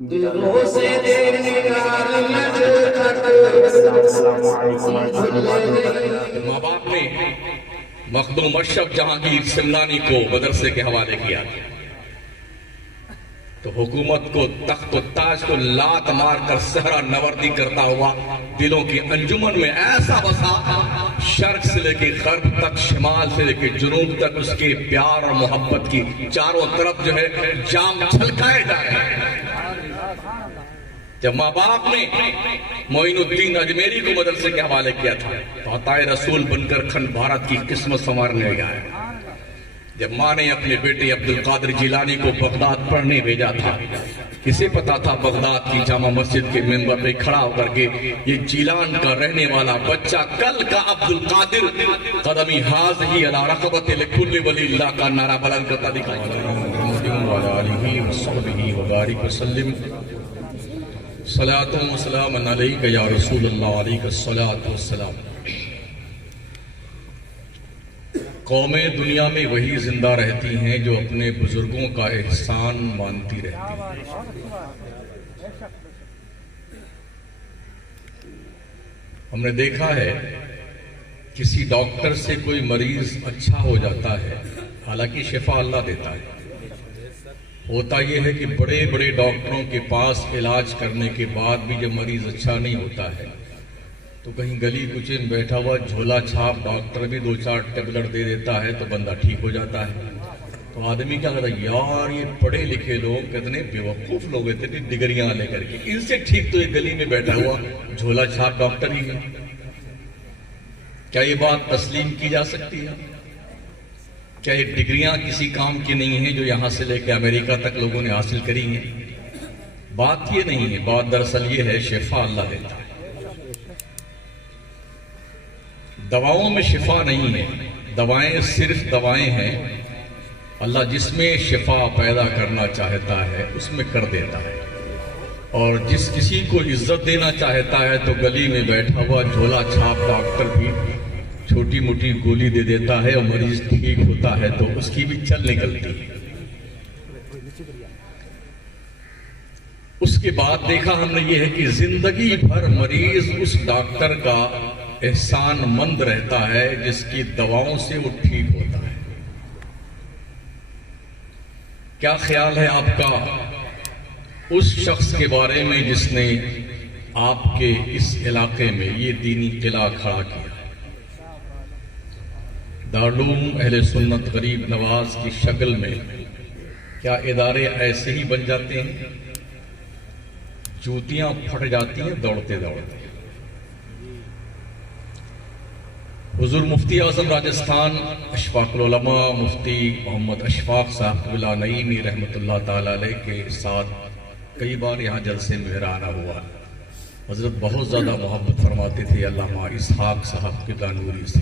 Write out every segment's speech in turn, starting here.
دلوں سے ماں باپ نے مخدوم اشرف جہانگیر سمنانی کو مدرسے کے حوالے کیا تو حکومت کو تخت و تاج کو لات مار کر صحرا نوردی کرتا ہوا دلوں کی انجمن میں ایسا بسا، شرق سے لے کے غرب تک، شمال سے لے کے جنوب تک اس کے پیار اور محبت کی چاروں طرف جو ہے جام چھلکائے جا رہے ہیں۔ جب ماں باپ نے معین الدین اجمیری کو مدرسے کے حوالے کیا تھا تو عطائے رسول بن کر کھنڈ بھارت کی قسمت سنوارنے گیا ہے۔ جب ماں نے اپنے بیٹے عبدالقادر جیلانی کو بغداد پڑھنے بھیجا تھا، کسے پتا تھا بغداد کی جامع مسجد کے منبر پہ کھڑا ہو کر کے یہ جیلان کا رہنے والا بچہ کل کا عبدالقادر قدمی حاضی علی رقبت لکل ولی اللہ کا نعرہ بلند کرتا دکھائی وسلم۔ صلاۃ و سلام علیک یا رسول اللہ، علیک الصلاۃ والسلام۔ قومیں دنیا میں وہی زندہ رہتی ہیں جو اپنے بزرگوں کا احسان مانتی رہتی ہیں۔ ہم نے دیکھا ہے کسی ڈاکٹر سے کوئی مریض اچھا ہو جاتا ہے، حالانکہ شفا اللہ دیتا ہے۔ ہوتا یہ ہے کہ بڑے بڑے ڈاکٹروں کے پاس علاج کرنے کے بعد بھی جب مریض اچھا نہیں ہوتا ہے تو کہیں گلی کوچے میں بیٹھا ہوا جھولا چھاپ ڈاکٹر بھی 2-4 ٹیبلٹ دے دیتا ہے تو بندہ ٹھیک ہو جاتا ہے۔ تو آدمی کیا کہتا ہے، یار یہ پڑھے لکھے لوگ کتنے بیوقوف لوگ ہیں، اتنی ڈگریاں لے کر کے، ان سے ٹھیک تو یہ گلی میں بیٹھا ہوا جھولا چھاپ ڈاکٹر ہی ہے۔ کیا یہ بات تسلیم کی جا سکتی ہے؟ کیا یہ ڈگریاں کسی کام کی نہیں ہیں جو یہاں سے لے کے امریکہ تک لوگوں نے حاصل کری ہیں؟ بات یہ نہیں ہے، بات دراصل یہ ہے شفا اللہ دیتا ہے۔ دواؤں میں شفا نہیں ہے، دوائیں صرف دوائیں ہیں۔ اللہ جس میں شفا پیدا کرنا چاہتا ہے اس میں کر دیتا ہے، اور جس کسی کو عزت دینا چاہتا ہے تو گلی میں بیٹھا ہوا جھولا چھاپ ڈاکٹر بھی چھوٹی موٹی گولی دے دیتا ہے اور مریض ٹھیک ہوتا ہے تو اس کی بھی چل نکلتی ہے۔ اس کے بعد دیکھا ہم نے یہ ہے کہ زندگی بھر مریض اس ڈاکٹر کا احسان مند رہتا ہے جس کی دواؤں سے وہ ٹھیک ہوتا ہے۔ کیا خیال ہے آپ کا اس شخص کے بارے میں جس نے آپ کے اس علاقے میں یہ دینی قلعہ کھڑا کیا؟ دارالعلوم اہل سنت غریب نواز کی شکل میں کیا ادارے ایسے ہی بن جاتے ہیں؟ جوتیاں پھٹ جاتی ہیں دوڑتے دوڑتے۔ حضور مفتی اعظم راجستھان اشفاق العلماء مفتی محمد اشفاق صاحب قبلہ نعیمی رحمۃ اللہ تعالی علیہ کے ساتھ کئی بار یہاں جلسے میں آنا ہوا۔ حضرت بہت زیادہ محبت فرماتے تھے علامہ اسحاق صاحب قبلہ نوری سے۔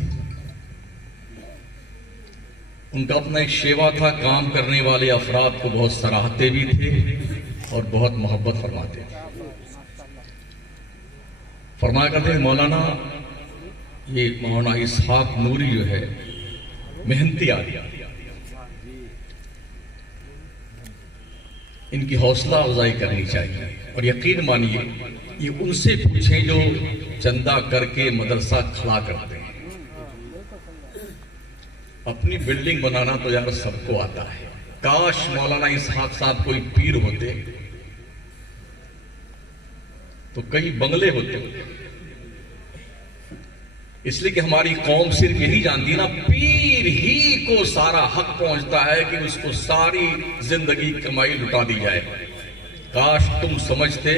ان کا اپنا ایک شیوا تھا، کام کرنے والے افراد کو بہت سراہتے بھی تھے اور بہت محبت فرماتے تھے۔ فرمایا کرتے ہیں مولانا یہ مولانا اسحاق نوری جو ہے محنتی آدمی، ان کی حوصلہ افزائی کرنی چاہیے، اور یقین مانیے یہ ان سے پوچھیں جو چندہ کر کے مدرسہ کھڑا کرتے ہیں۔ اپنی بلڈنگ بنانا تو یار سب کو آتا ہے، کاش مولانا اسحاق صاحب کوئی پیر ہوتے تو کئی بنگلے ہوتے۔ اس لیے کہ ہماری قوم صرف یہی جانتی نا، پیر ہی کو سارا حق پہنچتا ہے کہ اس کو ساری زندگی کمائی لٹا دی جائے۔ کاش تم سمجھتے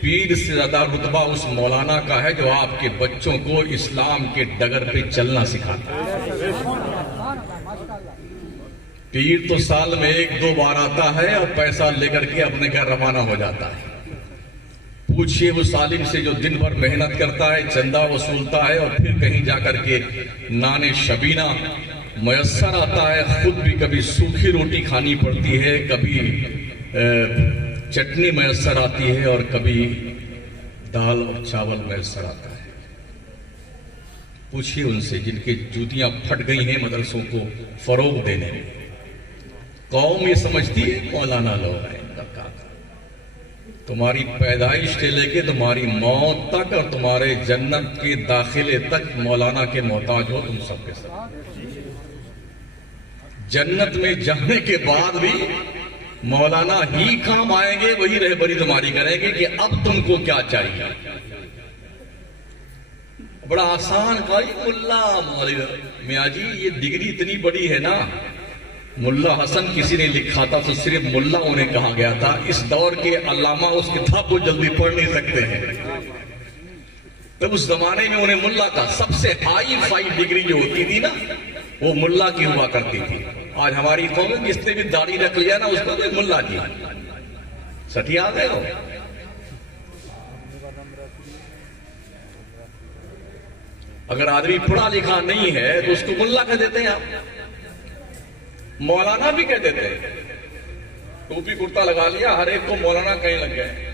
پیر سے زیادہ رتبہ اس مولانا کا ہے جو آپ کے بچوں کو اسلام کے ڈگر پہ چلنا سکھاتا ہے۔ پیر تو سال میں 1-2 بار آتا ہے اور پیسہ لے کر کے اپنے گھر روانہ ہو جاتا ہے۔ پوچھئے وہ سالم سے جو دن بھر محنت کرتا ہے، چندہ وصولتا ہے اور پھر کہیں جا کر کے نان شبینہ میسر آتا ہے، خود بھی کبھی سوکھی روٹی کھانی پڑتی ہے، کبھی چٹنی میسر آتی ہے اور کبھی دال اور چاول میسر آتا ہے۔ پوچھئے ان سے جن کے جوتیاں پھٹ گئی ہیں مدرسوں کو فروغ دینے میں۔ قوم یہ سمجھتی ہے مولانا لوگ ہیں، تمہاری پیدائش سے لے کے تمہاری موت تک اور تمہارے جنت کے داخلے تک مولانا کے محتاج ہو تم سب کے ساتھ. جنت میں جانے کے بعد بھی مولانا ہی کام آئیں گے, وہی رہبری تمہاری کریں گے کہ اب تم کو کیا چاہیے. بڑا آسان کہا ملا میاں جی, یہ ڈگری اتنی بڑی ہے نا. ملا حسن کسی نے لکھا تھا تو صرف ملا انہیں کہا گیا تھا. اس دور کے علامہ اس کتاب کو جلدی پڑھ نہیں سکتے ہیں. تب اس زمانے میں انہیں ملا کا سب سے ہائی فائی ڈگری جو ہوتی تھی نا, وہ ملا کی ہوا کرتی تھی. آج ہماری قوم میں جس نے بھی داڑھی رکھ لیا نا اس کو بھی ملا جی. سٹھی آ گئے ہو. اگر آدمی پڑھا لکھا نہیں ہے تو اس کو ملا کہہ دیتے ہیں آپ. مولانا بھی کہہ دیتے ہیں. ٹوپی کرتا لگا لیا, ہر ایک کو مولانا کہیں لگ گئے.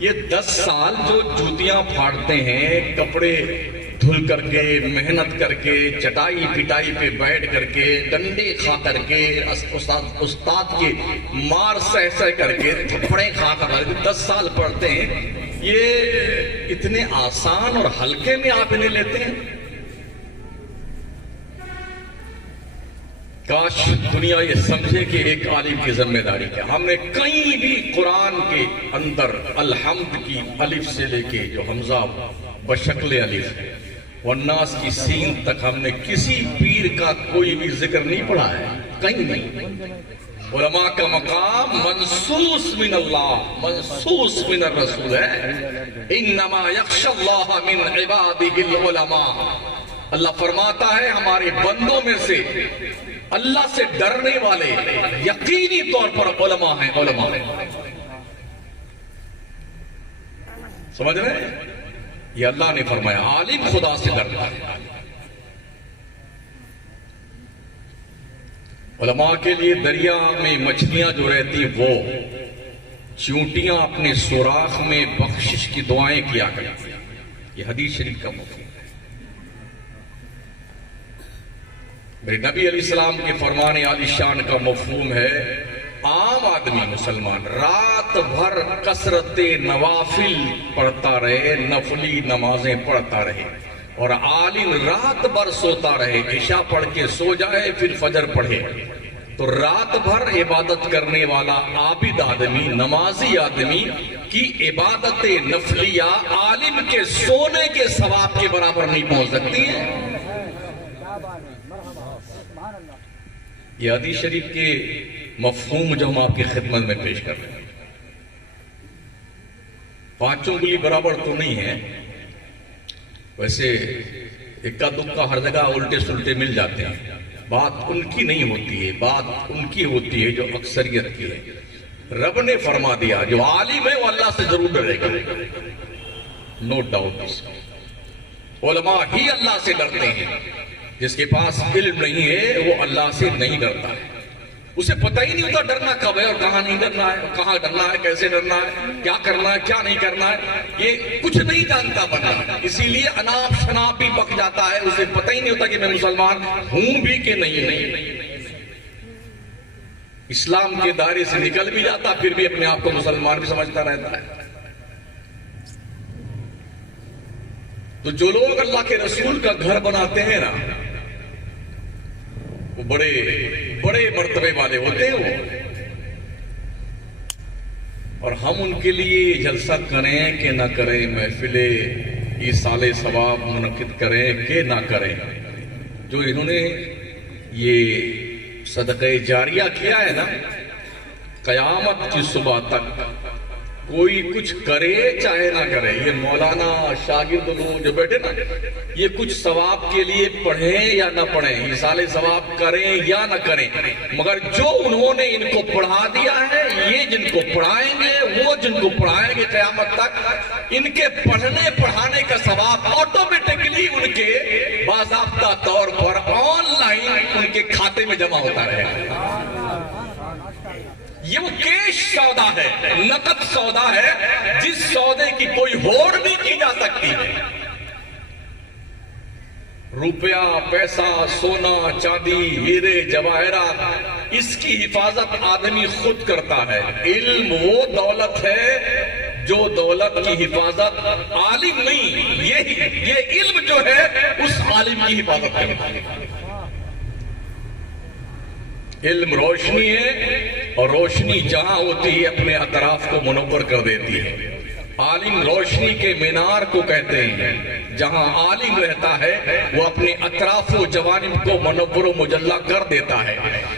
یہ 10 سال جو جوتیاں پھاڑتے ہیں, کپڑے دھل کر کے, محنت کر کے, چٹائی پٹائی پہ بیٹھ کر کے, ڈنڈے کھا کر کے, استاد کے مار سہ سہ کر کے, تھپڑے کھا کر کے 10 سال پڑھتے ہیں. یہ اتنے آسان اور ہلکے میں آپ انہیں لیتے ہیں. کاش دنیا یہ سمجھے کہ ایک عالم کی ذمہ داری کیا. ہم نے کہیں بھی قرآن کے اندر الحمد کی الف سے لے کے جو حمزہ بشکل الف والناس کی سین تک ہم نے کسی پیر کا کوئی بھی ذکر نہیں پڑھا ہے, کہیں نہیں. علماء کا مقام منصوص من اللہ, منصوص من الرسول ہے. انما یخشی اللہ من عبادہ العلماء. اللہ فرماتا ہے ہمارے بندوں میں سے اللہ سے ڈرنے والے یقینی طور پر علماء ہیں. علماء ہیں, سمجھ رہے ہیں؟ یہ اللہ نے فرمایا عالم خدا سے ڈرتا ہے. علماء کے لیے دریا میں مچھلیاں جو رہتی وہ, چونٹیاں اپنے سوراخ میں بخشش کی دعائیں کیا کرتی. یہ حدیث شریف کا مفہوم ہے. میرے نبی علیہ السلام کے فرمان عالی شان کا مفہوم ہے عام آدمی مسلمان رات بھر کثرت نوافل پڑھتا رہے, نفلی نمازیں پڑھتا رہے, اور عالم رات بھر سوتا رہے, عشاء پڑھ کے سو جائے پھر فجر پڑھے. تو رات بھر عبادت کرنے والا عابد آدمی, نمازی آدمی کی عبادت نفلیہ عالم کے سونے کے ثواب کے برابر نہیں پہنچ سکتی ہے. یہ حدیث شریف کے مفہوم جو ہم آپ کی خدمت میں پیش کر رہے ہیں, 5 انگلی برابر تو نہیں ہے. ویسے اکا دکا ہر جگہ الٹے سلٹے مل جاتے ہیں. بات ان کی نہیں ہوتی ہے, بات ان کی ہوتی ہے جو اکثریت کی ہے. رب نے فرما دیا جو عالم ہے وہ اللہ سے ضرور ڈرے گا, نو ڈاؤٹ. علماء ہی اللہ سے ڈرتے ہیں. جس کے پاس علم نہیں ہے وہ اللہ سے نہیں ڈرتا ہے. اسے پتہ ہی نہیں ہوتا ڈرنا کب ہے اور کہاں نہیں ڈرنا ہے, کہاں ڈرنا ہے, کیسے ڈرنا ہے, کیا کرنا ہے, کیا نہیں کرنا ہے. یہ کچھ نہیں جانتا بندہ, اسی لیے اناپ شناپ بھی پک جاتا ہے. اسے پتہ ہی نہیں ہوتا کہ میں مسلمان ہوں بھی کہ نہیں. اسلام کے دائرے سے نکل بھی جاتا پھر بھی اپنے آپ کو مسلمان بھی سمجھتا رہتا ہے. تو جو لوگ اللہ کے رسول کا گھر بناتے ہیں نا وہ بڑے بڑے مرتبے والے ہوتے ہیں وہ. اور ہم ان کے لیے جلسہ کریں کہ نہ کریں, محفلیں ایصال ثواب منعقد کریں کہ نہ کریں, جو انہوں نے یہ صدقہ جاریہ کیا ہے نا, قیامت کی صبح تک کوئی کچھ کرے چاہے نہ کرے, یہ مولانا شاگرد لوگ جو بیٹھے نا یہ کچھ ثواب کے لیے پڑھیں یا نہ پڑھیں, ایصال ثواب کریں یا نہ کریں, مگر جو انہوں نے ان کو پڑھا دیا ہے یہ جن کو پڑھائیں گے وہ جن کو پڑھائیں گے قیامت تک, ان کے پڑھنے پڑھانے کا ثواب آٹومیٹکلی ان کے باضابطہ طور پر آن لائن ان کے کھاتے میں جمع ہوتا رہے گا. یہ وہ کیش سودا ہے, نقد سودا ہے, جس سودے کی کوئی ہوڑ نہیں کی جا سکتی. روپیہ پیسہ سونا چاندی ہیرے جواہرات اس کی حفاظت آدمی خود کرتا ہے. علم وہ دولت ہے جو دولت کی حفاظت عالم نہیں، یہ علم جو ہے اس عالم کی حفاظت کرتا ہے. علم روشنی ہے اور روشنی جہاں ہوتی ہے اپنے اطراف کو منور کر دیتی ہے. عالم روشنی کے مینار کو کہتے ہیں. جہاں عالم رہتا ہے وہ اپنے اطراف و جوانب کو منور و مجلہ کر دیتا ہے.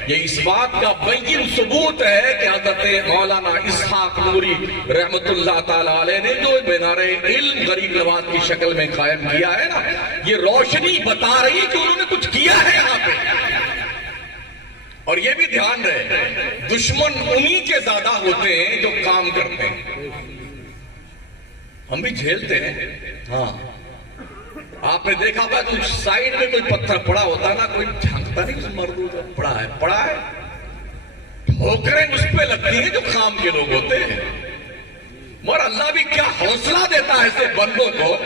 یہ اس بات کا بین ثبوت ہے کہ حضرت مولانا اسحاق نوری رحمت اللہ تعالی علیہ نے جو مینار علم غریب نواز کی شکل میں قائم کیا ہے نا، یہ روشنی بتا رہی کہ انہوں نے کچھ کیا ہے یہاں پہ. اور یہ بھی دھیان رہے دشمن انہی کے زیادہ ہوتے ہیں جو کام کرتے ہیں. ہم بھی جھیلتے ہیں. ہاں آپ نے دیکھا ہوگا کہ سائیڈ میں کوئی پتھر پڑا ہوتا نا، کوئی جھانکتا نہیں اس مردود پڑا ہے. ٹھوکریں اس پہ لگتی ہیں جو کام کے لوگ ہوتے ہیں. مگر اللہ بھی کیا حوصلہ دیتا ہے ایسے بندوں کو.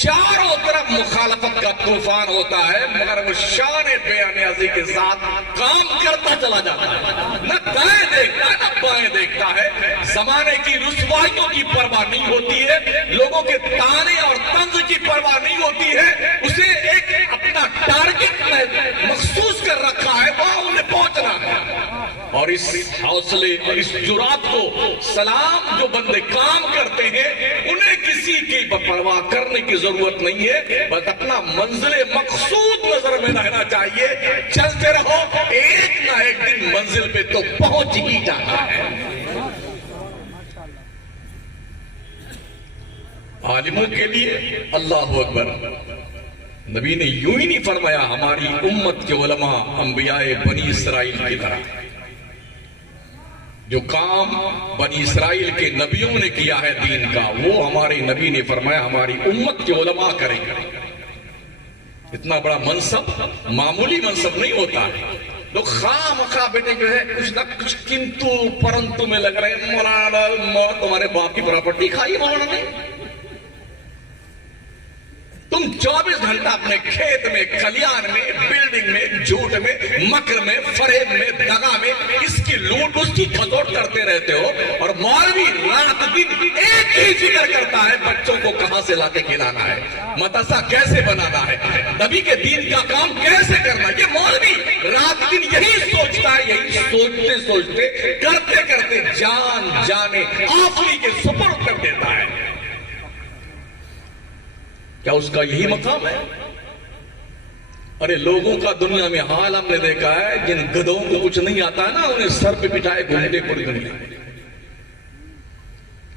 چاروں طرف مخالفت کا طوفان ہوتا ہے مگر وہ شان بے نیازی کے ساتھ کام کرتا چلا جاتا ہے. نہ دائیں دیکھتا ہے نہ بائیں دیکھتا ہے. زمانے کی رسوائیوں کی پرواہ نہیں ہوتی ہے، لوگوں کے طعنے اور طنز کی پرواہ نہیں ہوتی ہے. اسے ایک اپنا ٹارگٹ مخصوص کر رکھا ہے، وہاں انہیں پہنچنا ہے. اور اس حوصلے اور اس جرات کو سلام جو بندے کام کرتے ہیں انہیں کسی کی پرواہ کرنے کی ضرورت نہیں ہے، بس اپنا منزل مقصود نظر میں رہنا چاہیے. چلتے رہو، ایک نہ ایک دن منزل پہ تو پہنچ ہی جانا ہے. عالموں کے لیے اللہ اکبر. نبی نے یوں ہی نہیں فرمایا ہماری امت کے علماء انبیاء بنی اسرائیل کی طرح. جو کام بنی اسرائیل کے نبیوں نے کیا ہے دین کا، وہ ہمارے نبی نے فرمایا ہماری امت کے علماء کریں گے. اتنا بڑا منصب معمولی منصب نہیں ہوتا ہے. لوگ خواہ مخواہ بیٹے جو ہے کچھ نہ کچھ کنتو پرنتو میں لگ رہے ہیں. مولانا تمہارے باپ کی پراپرٹی کھائی مولانا نے. تم 24 گھنٹہ اپنے کھیت میں، کھلیان میں، بلڈنگ میں، جھوٹ میں، مکر میں، فریب میں، دغا میں اس کی لوٹ اس کی کھسوٹ کرتے رہتے ہو. اور مولوی رات دن ایک ہی فکر کرتا ہے بچوں کو کہاں سے لا کے کھلانا ہے، مدرسہ کیسے بنانا ہے، نبی کے دین کا کام کیسے کرنا ہے. یہ مولوی رات دن یہی سوچتا ہے. یہی سوچتے سوچتے کرتے کرتے جان جانے آخری کے سپرد کر دیتا ہے. کیا اس کا یہی مقام ہے؟ ارے لوگوں کا دنیا میں حال ہم نے دیکھا ہے، جن گدھوں کو کچھ نہیں آتا ہے نا انہیں سر پہ بٹھائے گھومتے پڑی دنیا.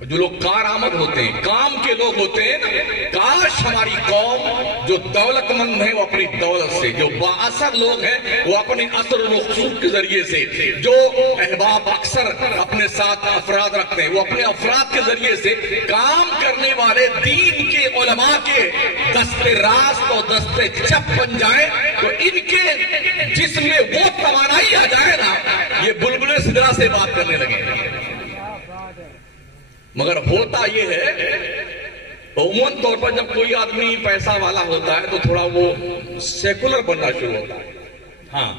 جو لوگ کارآمد ہوتے ہیں، کام کے لوگ ہوتے ہیں نا، کاش ہماری قوم جو دولت مند ہے وہ اپنی دولت سے، جو بااثر لوگ ہیں وہ اپنے اثر و رسوخ کے ذریعے سے، جو احباب اکثر اپنے ساتھ افراد رکھتے ہیں وہ اپنے افراد کے ذریعے سے کام کرنے والے دین کے علماء کے دست راست اور دست چپ بن جائیں تو ان کے جسم میں وہ توانائی آ جائے نا، یہ بلبلے سدرا سے بات کرنے لگے. مگر ہوتا یہ ہے عموماً طور پر جب کوئی آدمی پیسہ والا ہوتا ہے تو تھوڑا وہ سیکولر بننا شروع ہوتا ہے. ہاں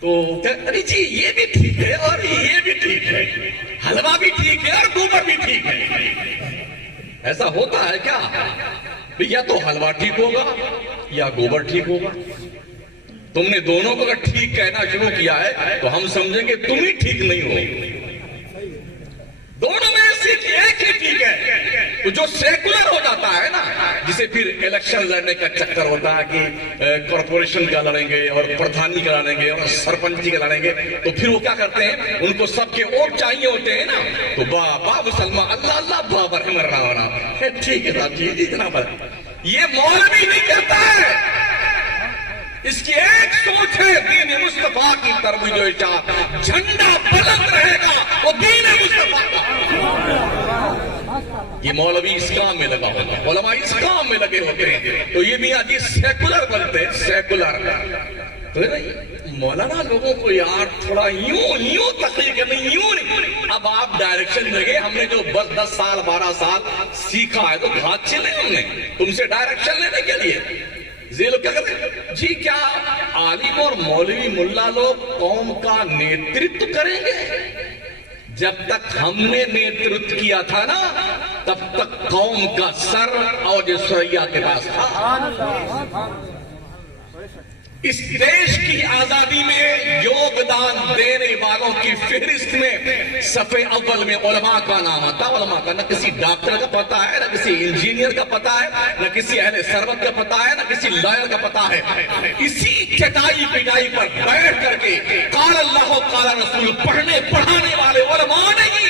تو ارے جی یہ بھی ٹھیک ہے اور یہ بھی ٹھیک ہے، حلوہ بھی ٹھیک ہے اور گوبر بھی ٹھیک ہے. ایسا ہوتا ہے کیا؟ یا تو حلوہ ٹھیک ہوگا یا گوبر ٹھیک ہوگا. تم نے دونوں کو اگر ٹھیک کہنا شروع کیا ہے تو ہم سمجھیں گے تم ہی ٹھیک نہیں ہو. دونوں میں سے ایک ہی ٹھیک ہے. تو جو سیکولر ہو جاتا ہے نا، جسے پھر الیکشن لڑنے کا چکر ہوتا ہے کہ کارپوریشن کا لڑیں گے اور پردھانی کا لڑیں گے اور سرپنچی کا لڑیں گے، تو پھر وہ کیا کرتے ہیں، ان کو سب کے ووٹ چاہیے ہوتے ہیں نا، تو با مسلمان اللہ اللہ بابر مر رہا ہو رہا. ٹھیک ہے صاحب جی اتنا بڑا. یہ مولوی نہیں کرتا ہے. اس کی ایک سوچ ہے دین مصطفیٰ کی طرف جو اشارہ، جھنڈا بلند رہے گا وہ دین مصطفیٰ کا. یہ مولوی اس کام میں لگا ہوتا ہے، علماء اس کام میں لگے ہوتے ہیں. تو یہ بھی آج سیکولر بنتے ہیں، سیکولر. تو مولانا لوگوں کو یار تھوڑا یوں تقریر کرنی، یوں نہیں. اب آپ ڈائریکشن لگے، ہم نے جو بس 10 سال 12 سال سیکھا ہے تو ہاتھ چلے ہم نے تم سے ڈائریکشن لینے کے لیے. یہ لوگ کیا کہتے ہیں جی کیا عالم اور مولوی ملا لوگ قوم کا نیترتو کریں گے؟ جب تک ہم نے نیترتو کیا تھا نا تب تک قوم کا سر اور جو سریا کے پاس تھا. اس دیش کی آزادی میں یوگدان دینے والوں کی فہرست میں صفحے اول میں علماء کا نام آتا. علماء کا نہ کسی ڈاکٹر کا پتہ ہے، نہ کسی انجینئر کا پتہ ہے، نہ کسی اہل ثروت کا پتہ ہے، نہ کسی لائر کا پتہ ہے. اسی چٹائی پٹائی پر بیٹھ کر کے قال اللہ قال رسول پڑھنے پڑھانے والے علماء نے ہی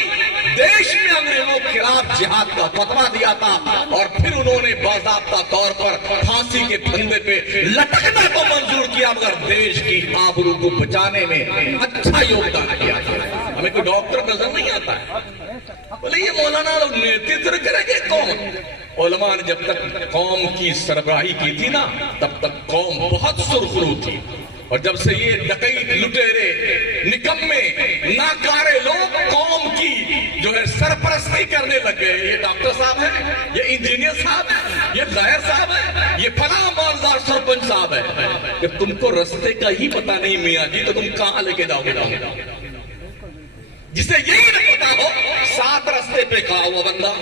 دیش میں انگریزوں کے خلاف جہاد کا فتویٰ دیا تھا، اور پھر انہوں نے باضابطہ طور پر پھانسی کے پھندے پہ لٹکنا تو منظور کیا، مگر دیش کی آبرو کو بچانے میں اچھا یوگدان کیا تھا. ہمیں کوئی ڈاکٹر نظر نہیں آتا ہے. بولے یہ مولانا لوگ نیترتو کریں گے قوم. علماء نے جب تک قوم کی سربراہی کی تھی نا تب تک قوم بہت سرخرو تھی، اور جب سے یہ ڈکیت لٹیرے نکمے ناکارے لوگ قوم کی جو ہے سرپرستی کرنے لگ گئے، یہ ڈاکٹر صاحب ہیں، یہ انجینئر صاحب ہیں، یہ ظاہر صاحب ہیں، یہ فلاں مالدار سرپنچ صاحب ہے. جب تم کو رستے کا ہی پتہ نہیں میاں جی تو تم کہاں لے کے جاؤ گے؟ جسے یہی نہیں پتا ہو 7 رستے پہ کھڑا ہوا بندہ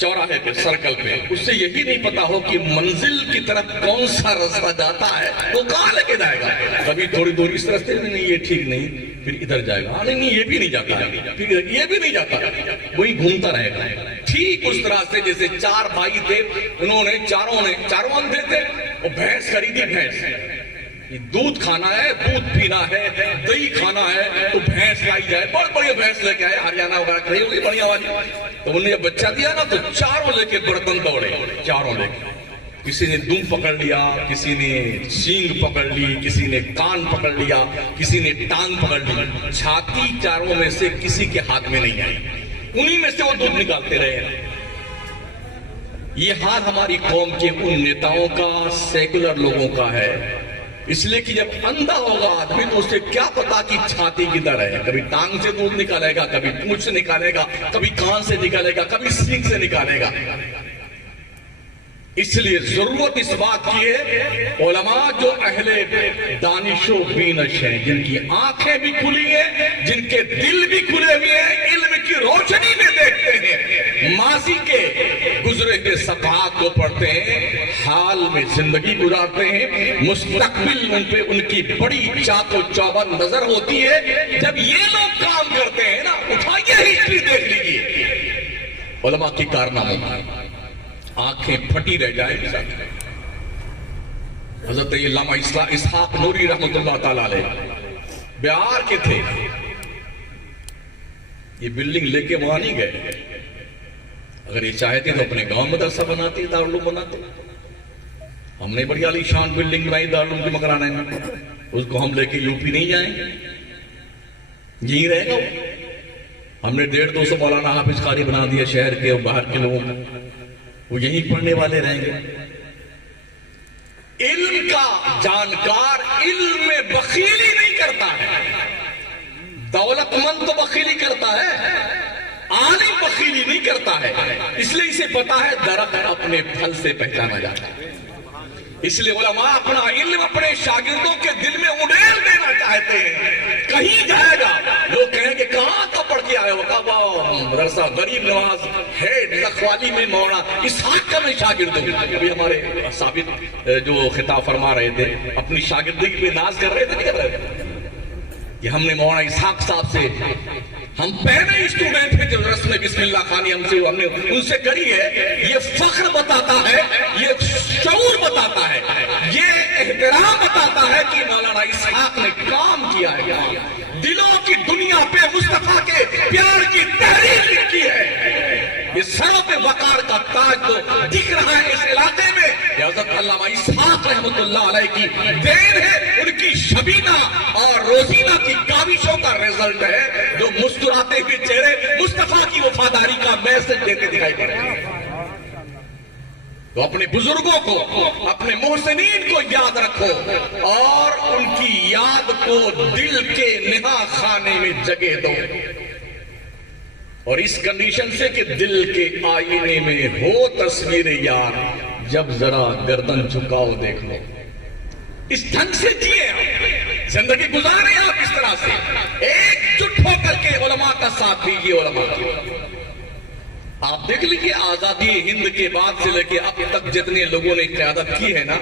چوراہے پہ سرکل پہ، اس سے یہی نہیں پتا ہو کہ منزل کی طرف کون سا رستہ جاتا ہے وہ کہاں لے کے جائے گا. کبھی تھوڑی دور اس رستے میں نہیں، یہ ٹھیک نہیں، پھر ادھر جائے گا، نہیں یہ بھی نہیں جاتا، پھر یہ بھی نہیں جاتا، وہی گھومتا رہے گا. ٹھیک اس طرح سے جیسے 4 بھائی تھے، انہوں نے چاروں اندھے تھے، وہ بھینس خریدی. بھینس دودھ کھانا ہے، دودھ پینا ہے، دہی کھانا ہے تو بھینس لائی جائے. بہت بڑی بھینس لے کے آئے، ہریانہ وغیرہ کھڑی ہوگی بڑھیا والی. تو انہوں نے جب بچہ دیا نا تو چاروں لے کے برتن دوڑے، چاروں لے کے. کسی نے دم پکڑ لیا، کسی نے سینگ پکڑ لی، کسی نے کان پکڑ لیا، کسی نے ٹانگ پکڑ لی. چھاتی چاروں میں سے کسی کے ہاتھ میں نہیں آئی، انہی میں سے وہ دودھ نکالتے رہے. یہ حال ہماری قوم کے ان نیتاؤں کا، سیکولر لوگوں کا ہے. اس لیے کہ جب اندھا ہوگا آدمی تو اسے کیا پتا کہ چھاتی کدھر ہے. کبھی ٹانگ سے دودھ نکالے گا، کبھی پونچھ سے نکالے گا، کبھی کان سے نکالے گا، کبھی سینگ سے نکالے گا. اس لیے ضرورت اس بات کی ہے علماء جو اہل دانش و بینش ہیں، جن کی آنکھیں بھی کھلی ہیں، جن کے دل بھی کھلے ہوئے ہیں، علم کی روشنی میں دیکھتے ہیں، ماضی کے گزرے ہوئے صفحات کو پڑھتے ہیں، حال میں زندگی گزارتے ہیں، مستقبل ان پہ ان کی بڑی چاق و چوبند نظر ہوتی ہے. جب یہ لوگ کام کرتے ہیں نا، اٹھائیے ہسٹری دیکھ لیجیے علماء کی کارناموں کی، آنکھیں پھٹی رہ جائیں. حضرت علامہ اسحاق نوری رحمۃ اللہ تعالیٰ علیہ بہار کے تھے. یہ بلڈنگ لے کے وہاں نہیں گئے، اگر یہ چاہتے تو اپنے گاؤں مدرسہ بناتے، دارالعلوم بناتے. ہم نے بڑی عالی شان بلڈنگ بنائی دارالعلوم کے مکرانے میں، اس کو ہم لے کے یوپی نہیں جائیں گے، یہی رہے گا. ہم نے 150-200 مولانا حافظ قاری بنا دیا شہر کے اور باہر کے لوگوں کو، وہ یہی پڑھنے والے رہیں گے. علم کا جانکار علم میں بخیلی نہیں کرتا ہے. دولت مند تو بخیلی کرتا ہے، عالم بخیلی نہیں کرتا ہے. اس لیے اسے پتا ہے درخت اپنے پھل سے پہچانا جاتا ہے. اس لیے علماء اپنا علم اپنے شاگردوں کے دل میں اڑیل دینا چاہتے ہیں. کہیں جائے گا لوگ کہیں گے کہاں کا پڑھ کے آئے ہو، کہا مدرسہ غریب نواز ہے لکھوالی میں مولانا اسحاق کا میں شاگرد ہوں. ابھی ہمارے ثابت جو خطاب فرما رہے تھے اپنی شاگردگی پہ ناز کر رہے تھے، نہیں کر رہے تھے کہ ہم نے مولانا اسحاق صاحب سے، ہم پہلے اسٹوڈنٹ تھے جو رسم بسم اللہ خانی ہم نے ان سے کری ہے. یہ فخر بتاتا ہے، یہ شعور بتاتا ہے، یہ احترام بتاتا ہے کہ مولانا اسحاق نے کام کیا ہے، دلوں کی دنیا پہ مصطفیٰ کے پیار کی تحریر لکھی ہے. یہ سروں پہ وقار کا تاج تو دکھ رہا ہے اس علاقے میں. حضرت علامہ اسحاق رحمۃ اللہ علیہ کی دین ہے، ان کی شبینہ اور روزینہ کی کاوشوں کا رزلٹ ہے جو مسکراتے ہوئے چہرے مصطفیٰ کی وفاداری کا میسج دیتے دکھائی پڑتے ہیں. تو اپنے بزرگوں کو، اپنے محسنین کو یاد رکھو اور ان کی یاد کو دل کے نہا خانے میں جگہ دو، اور اس کنڈیشن سے کہ دل کے آئینے میں ہو تصویر یار، جب ذرا گردن جھکاؤ دیکھ لو. اس ڈھنگ سے جیے آپ زندگی گزارے آپ اس طرح سے ایک جٹ ہو کر کے علماء کا ساتھ دیجیے. علماء کی آپ دیکھ لیجیے آزادی ہند کے بعد سے لے کے اب تک جتنے لوگوں نے قیادت کی ہے نا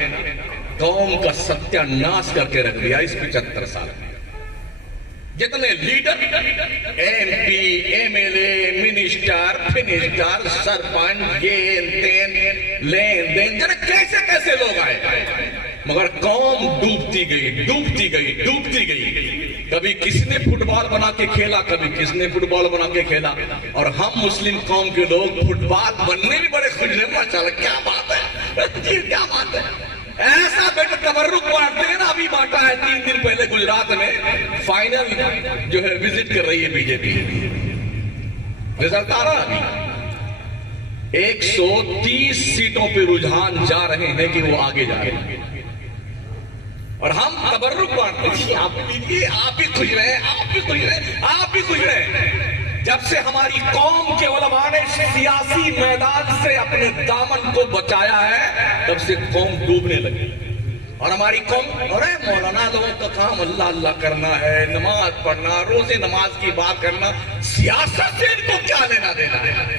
قوم کا ستیہ ناش کر کے رکھ دیا اس 75 سال میں. جتنے leader M P M L A minister فنسٹر سرپنچ یہ لین دین کیسے کیسے لوگ آئے مگر قوم ڈوبتی گئی ڈوبتی گئی ڈوبتی گئی. کبھی کسی نے فٹ بال بنا کے کھیلا کبھی کس نے فٹ بال بنا کے کھیلا اور ہم مسلم قوم کے لوگ فٹ بال بننے بھی بڑے خوش ہیں. ماشاءاللہ کیا بات ہے کیا بات ہے. ایسا بیٹا تبرک بانٹتے ہیں نا ابھی بانٹا ہے 3 دن پہلے گجرات میں فائنل جو ہے وزٹ کر رہی ہے بی جے پی. رزلٹ آ رہا ابھی 130 سیٹوں پہ رجحان جا رہے ہیں کہ وہ آگے جا رہے ہیں اور ہم تبرک بانٹتے ہیں. آپ بھی خوش رہے آپ بھی خوش رہے آپ بھی خوش رہے. جب سے ہماری قوم کے علماء نے سیاسی میدان سے اپنے دامن کو بچایا ہے تب سے قوم ڈوبنے لگی. اور ہماری قوم ارے مولانا لوگوں کا کام اللہ اللہ کرنا ہے نماز پڑھنا روزے نماز کی بات کرنا سیاست سے ان کو کیا لینا دینا ہے.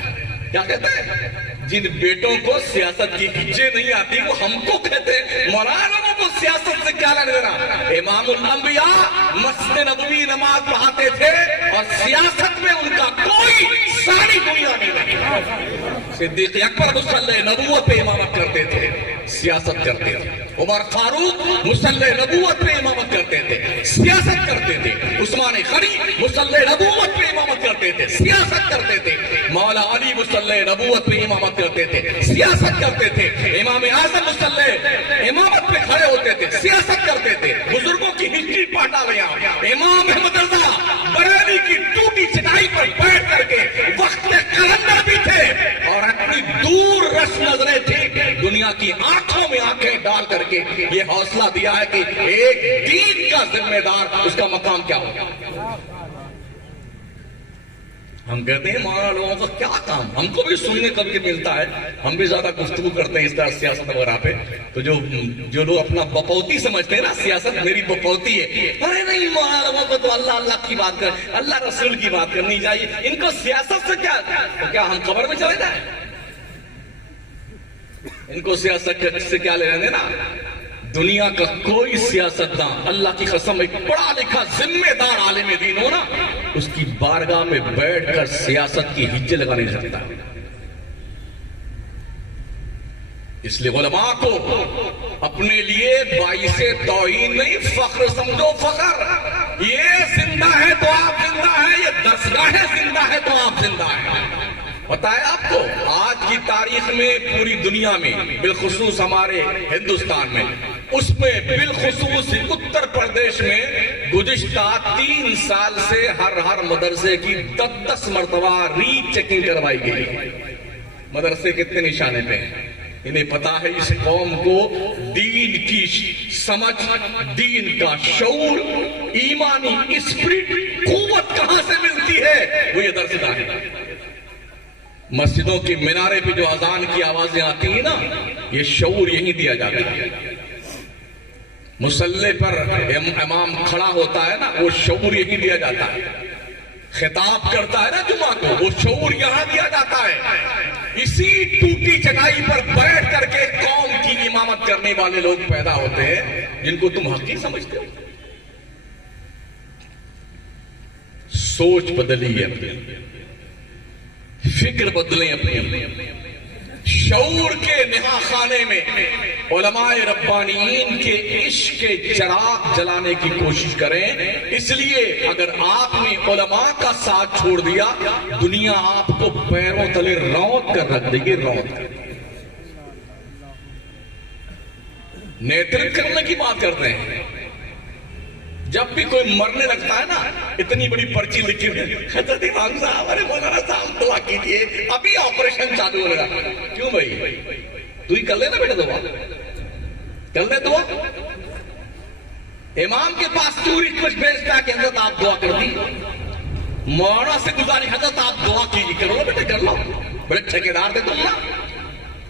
کیا کہتے ہیں جن بیٹوں کو سیاست کی ہچے نہیں آتی وہ ہم کو کہتے ہیں مولانا کو سیاست سے کیا لینا دینا. امام الانبیاء مسجد نبوی نماز پڑھاتے تھے اور سیاست میں ان کا کوئی ساری دنیا میں نہیں. صدیق اکبر مصلی نبوت پہ امامت کرتے تھے سیاست کرتے تھے. عمر فاروق مصلی نبوت پہ امامت کرتے تھے سیاست کرتے تھے. عثمان غنی مصلی نبوت پہ امامت کرتے تھے سیاست کرتے تے. مولا علی مصلی نبوت پہ امامت کرتے تھے سیاست کرتے تھے. امام اعظم مصلی امامت پہ کھڑے ہوتے تھے سیاست کرتے تھے. بزرگوں کی ہسٹری پاٹا گیا. امام احمد رضا بریلی کی ٹوٹی چٹائی پر بیٹھ کر کے وقت کے قلندر بھی تھے اور اپنی دور رس نظریں تھی دنیا کی آنکھوں میں آنکھیں ڈال کر کے یہ حوصلہ دیا ہے کہ ایک دین کا ذمہ دار اس کا مقام کیا ہوگا. ہم کہتے ہیں مولانا لوگوں کا کیا کام. ہم کو بھی سننے کبھی ملتا ہے ہم بھی زیادہ گفتگو کرتے ہیں اس طرح سیاست وغیرہ پہ تو جو لوگ اپنا بپوتی سمجھتے ہیں نا سیاست میری بپوتی ہے. ارے نہیں مولانا لوگوں کو تو اللہ اللہ کی بات کر اللہ رسول کی بات کرنی چاہیے. ان کو سیاست سے کیا ہم قبر میں چلے جائیں. ان کو سیاست سے کیا لینا دینا. دنیا کا کوئی سیاستدان اللہ کی قسم ایک پڑھا لکھا ذمہ دار عالم دین ہو نا اس کی بارگاہ میں بیٹھ کر سیاست کی ہجے لگا نہیں سکتا. اس لیے علماء کو اپنے لیے باعث توہین نہیں فخر سمجھو. فخر یہ زندہ ہے تو آپ زندہ ہیں یہ درسگاہ زندہ ہے تو آپ زندہ ہیں. بتایا آپ کو آج کی تاریخ میں پوری دنیا میں بالخصوص ہمارے ہندوستان میں اس میں بالخصوص اتر پردیش میں گزشتہ 3 سال سے ہر مدرسے کی 10 مرتبہ ری چیکنگ کروائی گئی. مدرسے کتنے نشانے پہ ہیں انہیں پتا ہے. اس قوم کو دین کی سمجھ دین کا شعور ایمانی اسپرٹ قوت کہاں سے ملتی ہے وہ یہ درسگاہ ہے. مسجدوں کے مینارے پہ جو اذان کی آوازیں آتی ہیں نا یہ شعور یہیں دیا جاتا ہے. مصلی پر امام کھڑا ہوتا ہے نا وہ شعور یہیں دیا جاتا ہے. خطاب کرتا ہے نا جمعہ کو وہ شعور یہاں دیا جاتا ہے. اسی ٹوٹی چٹائی پر بیٹھ کر کے قوم کی امامت کرنے والے لوگ پیدا ہوتے ہیں جن کو تم حقیقی سمجھتے ہو. سوچ بدلی ہے اپنی فکر بدلیں اپنے شعور کے نہا خانے میں علماء ربانیین کے عشق کے چراغ جلانے کی کوشش کریں. اس لیے اگر آپ نے علماء کا ساتھ چھوڑ دیا دنیا آپ کو پیروں تلے رونت کر رکھ دے گی. رونت نیترتو کرنے کی بات کرتے ہیں. جب بھی کوئی مرنے لگتا ہے نا اتنی بڑی پرچی لکھی ہوئی حضرت امام صاحب ارے مولانا صاحب دعا کیجیے ابھی آپریشن چالو ہو رہا. کیوں بھائی تو ہی کر لے نا بیٹا دعا کر لے دعا. امام کے پاس کیوں ریکویسٹ بھیجتا ہے کہ حضرت آپ دعا کر دی. مولانا سے گزاری حضرت آپ دعا کیجیے. کرو بیٹے کر لو بڑے ٹھیکیدار تھے تم نا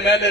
MLA,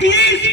30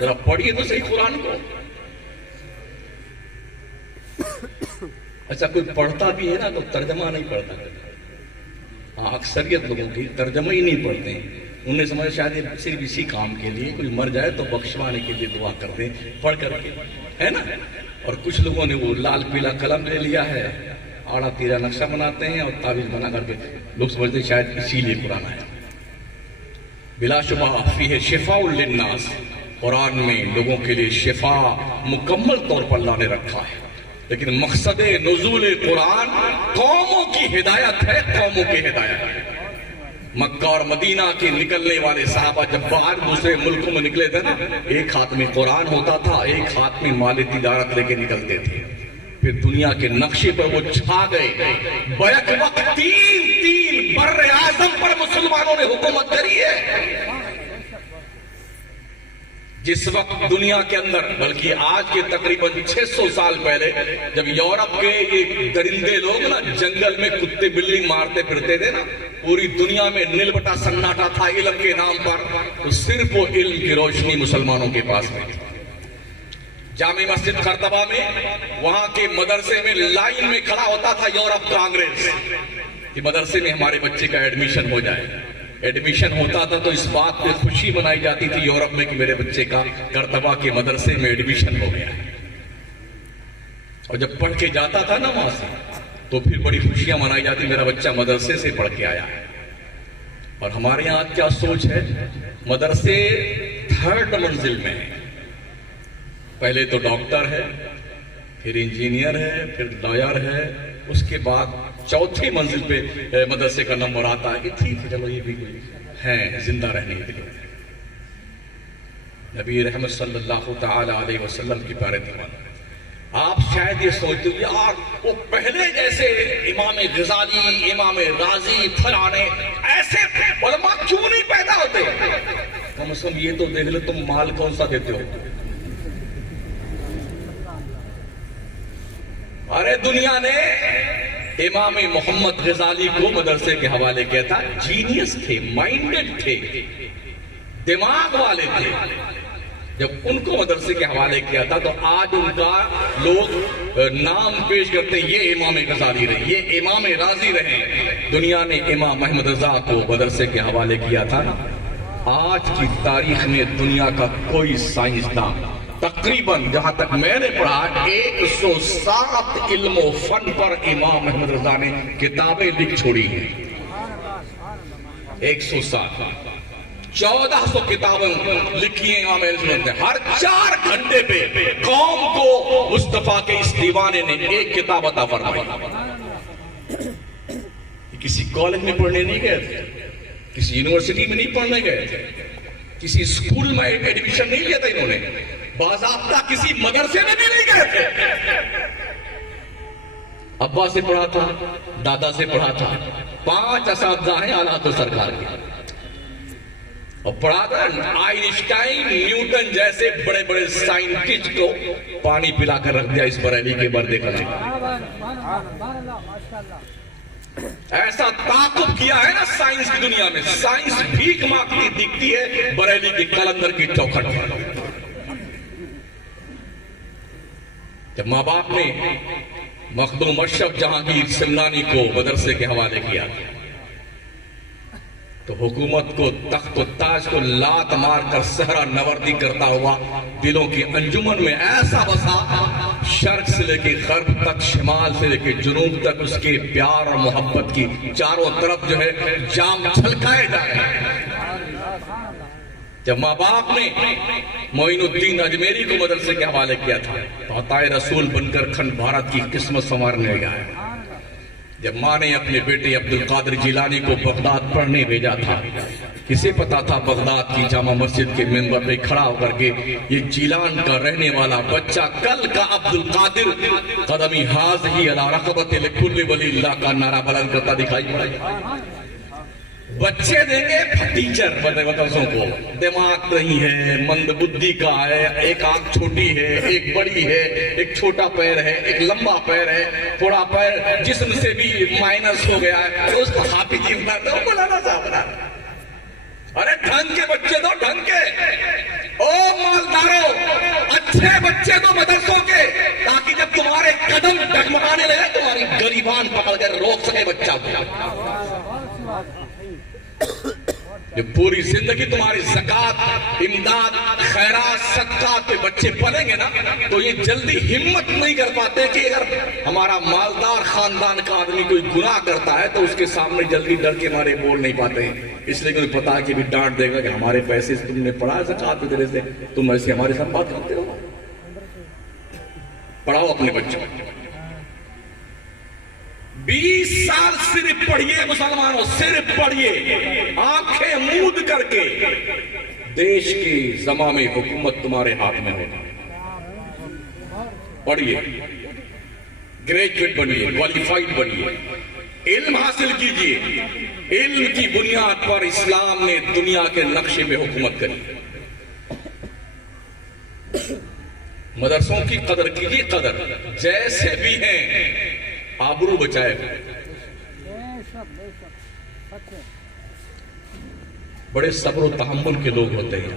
ذرا پڑھیے تو صحیح قرآن کو. اچھا کوئی پڑھتا بھی ہے نا تو ترجمہ نہیں پڑھتا. ہاں اکثریت لوگوں کی ترجمہ ہی نہیں پڑھتے ہیں. انہوں نے سمجھا شاید یہ صرف اسی کام کے لیے کوئی مر جائے تو بخشوانے کے لیے دعا کر دیں پڑھ کر کے, ہے نا. اور کچھ لوگوں نے وہ لال پیلا قلم لے لیا ہے, آڑا تیرا نقشہ بناتے ہیں اور تعویذ بنا کر کے لوگ سمجھتے ہیں شاید اسی لیے قرآن آیا. بلا شبہ فیہ شفاء للناس, قرآن میں لوگوں کے لیے شفا مکمل طور پر اللہ نے رکھا ہے. لیکن مقصد نزول قرآن قوموں کی ہدایت ہے, قوموں کی ہدایت ہے. مکہ اور مدینہ کے نکلنے والے صحابہ جب باہر دوسرے ملکوں میں نکلے تھے نا, ایک ہاتھ میں قرآن ہوتا تھا, ایک ہاتھ میں مال تجارت لے کے نکلتے تھے. پھر دنیا کے نقشے پر وہ چھا گئے. بیک وقت تین بر اعظم پر مسلمانوں نے حکومت کری ہے. جس وقت دنیا کے اندر, بلکہ آج کے تقریباً 600 سال پہلے, جب یورپ کے یہ درندے لوگ نا جنگل میں کتے بلی مارتے پھرتے تھے نا, پوری دنیا میں نل بٹا سناٹا تھا علم کے نام پر, تو صرف وہ علم کی روشنی مسلمانوں کے پاس میں تھی. جامع مسجد قرطبہ میں وہاں کے مدرسے میں لائن میں کھڑا ہوتا تھا یورپ کانگریس کہ مدرسے میں ہمارے بچے کا ایڈمیشن ہو جائے. ایڈمیشن ہوتا تھا تو اس بات پہ خوشی منائی جاتی تھی یورپ میں کہ میرے بچے کا قرطبہ کے مدرسے میں ایڈمیشن ہو گیا. اور جب پڑھ کے جاتا تھا نا وہاں سے تو پھر بڑی خوشیاں منائی جاتی, میرا بچہ مدرسے سے پڑھ کے آیا ہے. اور ہمارے یہاں کیا سوچ ہے, مدرسے 3rd منزل میں ہیں. پہلے تو ڈاکٹر ہے, پھر انجینئر ہے, پھر لائر ہے, اس کے بعد 4تھی منزل پہ مدرسے کا نمبر آتا ہے کہ ٹھیک ہے چلو یہ بھی کوئی ہے زندہ رہنے کے لیے. نبی رحمت صلی اللہ تعالی علیہ وسلم کی پیارے دیوان, آپ شاید یہ سوچتے ہو یار وہ پہلے جیسے امام غزالی, امام رازی, فلانے ایسے علماء کیوں نہیں پیدا ہوتے. کم از کم یہ تو دیکھ لو تم مال کون سا دیتے ہو. ارے دنیا نے امام محمد غزالی کو مدرسے کے حوالے کیا تھا, جینیس تھے, مائنڈڈ تھے, دماغ والے تھے. جب ان کو مدرسے کے حوالے کیا تھا تو آج ان کا لوگ نام پیش کرتے ہیں, یہ امام غزالی رہے, یہ امام رازی رہے. دنیا نے امام محمد رضا کو مدرسے کے حوالے کیا تھا. آج کی تاریخ میں دنیا کا کوئی سائنسدان تقریباً جہاں تک میں نے پڑھا 107 علم و فن پر امام محمد رضا نے کتابیں لکھ چھوڑی ہیں. 107 1400 کتابیں لکھی ہیں امام محمد نے. ہر 4 گھنٹے پہ قوم کو مصطفیٰ کے اس دیوانے نے ایک کتاب عطا فرمائی. کسی کالج میں پڑھنے نہیں گئے تھے, کسی یونیورسٹی میں نہیں پڑھنے گئے تھے, کسی اسکول میں ایڈمیشن نہیں لیا تھا انہوں نے, باضابطہ کسی مدرسے میں بھی نہیں گئے تھے. ابا سے پڑھا تھا, دادا سے پڑھا تھا, 5 اساتذہ ہیں اعلیٰ تو سرکار کے, اور پڑھا تھا آئنسٹائن, نیوٹن جیسے بڑے بڑے سائنٹسٹ کو پانی پلا کر رکھ دیا اس بریلی کے بردے کا. ایسا تعاقب کیا ہے نا سائنس کی دنیا میں, سائنس بھیک مانگتی دکھتی ہے بریلی کے کلندر کی چوکھٹ پر. جب ماں باپ نے مخدوم اشرف جہانگیر سمنانی کو مدرسے کے حوالے کیا تو حکومت کو, تخت و تاج کو لات مار کر صحرا نوردی کرتا ہوا دلوں کی انجمن میں ایسا بسا, شرق سے لے کے غرب تک, شمال سے لے کے جنوب تک اس کے پیار اور محبت کی چاروں طرف جو ہے جام چھلکائے جا رہے ہیں. جب ماں باپ نے معین الدین اجمیری کو مدرسے کے حوالے کیا تھا تو عطائے رسول بن کر کھنڈ بھارت کی قسمت سنوارنے گیا ہے. جب ماں نے اپنے بیٹے عبد القادر جیلانی کو بغداد پڑھنے بھیجا تھا, کسے پتا تھا بغداد کی جامع مسجد کے منبر پہ کھڑا ہو کر کے یہ جیلان کا رہنے والا بچہ کل کا عبد القادر قدمی حاضی علی رقبت لکل ولی اللہ کا نعرہ بلند کرتا دکھائی پڑا. بچے دیں گے ٹیچر مدرسوں کو, دماغ نہیں ہے, مند بدھی کا ہے, ایک آنکھ چھوٹی ہے, ایک بڑی ہے, ایک چھوٹا پیر ہے, ایک لمبا پیر ہے, تھوڑا پیر جسم سے بھی مائنس ہو گیا ہے, تو اس کو حافظ بنا دو, مولانا صاحب بنا. ارے ڈھنگ کے بچے دو, ڈھنگ کے. او مالدار زبان پکڑ کر روک سکے بچہ کو. یہ پوری زندگی تمہاری زکات، امداد، خیرات، صدقات پہ بچے پلیں گے نا تو یہ جلدی ہمت نہیں کر پاتے کہ اگر ہمارا مالدار خاندان کا آدمی کوئی گناہ کرتا ہے تو اس کے سامنے جلدی ڈر کے مارے بول نہیں پاتے ہیں. اس لیے انہیں پتا کہ بھی ڈانٹ دے گا کہ ہمارے پیسے تم نے پڑھا زکات پہ سے، تم ایسے ہمارے ساتھ بات کرتے ہو. پڑھاؤ اپنے بچوں. 20 سال صرف پڑھیے مسلمانوں، صرف پڑھیے آنکھیں مود کر کے. دیش کی زمامی حکومت تمہارے ہاتھ میں ہوگا. پڑھیے، گریجویٹ بنیے، کوالیفائڈ بنیے، علم حاصل کیجئے. علم کی بنیاد پر اسلام نے دنیا کے نقشے میں حکومت کری. مدرسوں کی قدر کیجئے، قدر جیسے بھی ہیں آبرو بچائے. بڑے صبر و تحمل کے لوگ ہوتے ہیں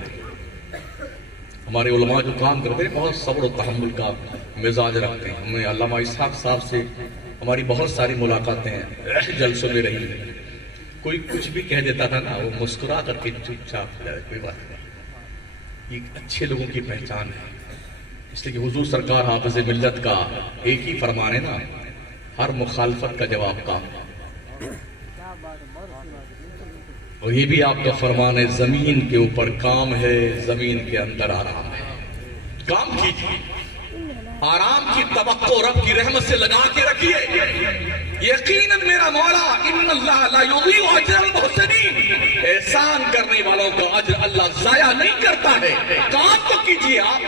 ہمارے علماء جو کام کرتے ہیں، بہت صبر و تحمل کا مزاج رکھتے ہیں. ہمیں علامہ اسحاق صاحب سے ہماری بہت ساری ملاقاتیں ہیں، جلسوں میں رہی ہیں. کوئی کچھ بھی کہہ دیتا تھا نا، وہ مسکرا کر کے چپ چاپ جائے، کوئی بات نہیں. یہ اچھے لوگوں کی پہچان ہے. اس لیے کہ حضور سرکار حافظ ملت کا ایک ہی فرمان ہے نا، ہر مخالفت کا جواب کام. اور یہ بھی آپ کا فرمان ہے، زمین کے اوپر کام ہے، زمین کے اندر آرام ہے. کام کیجیے، آرام کی توقع رب کی رحمت سے لگا کے رکھیے. یقیناً میرا مولا ان اللہ لا یضیع اجر المحسنین، احسان کرنے والوں کا اجر اللہ ضائع نہیں کرتا ہے. کام تو کیجیے، آپ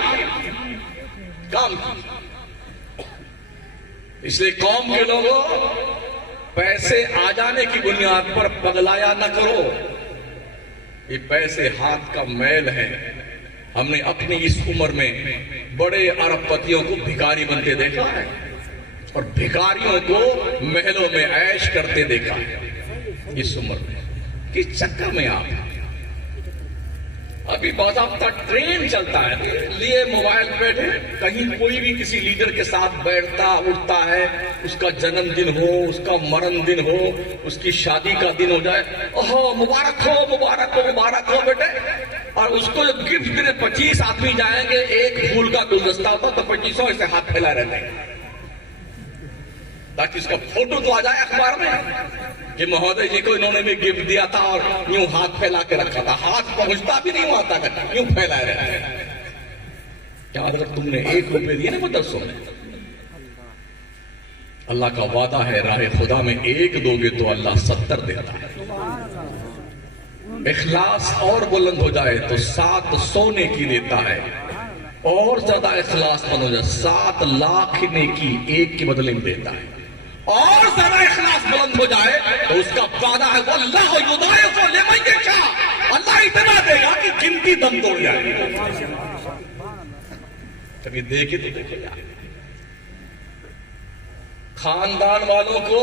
کام کیجیے. اس لیے قوم کے لوگوں، پیسے آ جانے کی بنیاد پر پگلایا نہ کرو. یہ پیسے ہاتھ کا میل ہے. ہم نے اپنی اس عمر میں بڑے ارب پتیوں کو بھکاری بنتے دیکھا ہے اور بھکاریوں کو محلوں میں عیش کرتے دیکھا ہے. اس عمر میں کس چکر میں آپ ابھی باضابطہ ٹرین چلتا ہے، لیے موبائل بیٹھے، کہیں کوئی بھی کسی لیڈر کے ساتھ بیٹھتا اٹھتا ہے، اس کا جنم دن ہو، اس کا مرن دن ہو، اس کی شادی کا دن ہو جائے، اوہ مبارک ہو مبارک ہو مبارک ہو بیٹے. اور اس کو جو گفٹ دینے 25 آدمی جائیں گے، ایک پھول کا گلدستہ ہوتا تو 25 ایسے ہاتھ پھیلا رہتے ہیں تاکہ اس کا فوٹو تو آ جائے اخبار میں کہ مہودے جی کو انہوں نے بھی گفٹ دیا تھا اور یوں ہاتھ پھیلا کے رکھا تھا. ہاتھ پہنچتا بھی نہیں ہوا تھا، یوں پھیلا رہے ہیں. کیا اگر تم نے 1 روپے دیے نا مدرسوں میں، اللہ کا وعدہ ہے راہ خدا میں 1 دو گے تو اللہ 70 دیتا ہے. اخلاص اور بلند ہو جائے تو 7 سونے کی دیتا ہے. اور زیادہ اخلاص بلند ہو جائے 7 لاکھ نیکی 1 کے بدلے میں دیتا ہے. اور زیادہ اخلاص بلند ہو جائے تو اس کا وعدہ ہے واللہ یضاعف لمن یشاء، اللہ اتنا دے گا کہ گنتی دم توڑ جائے. کبھی دیکھے تو دیکھے جائے. خاندان والوں کو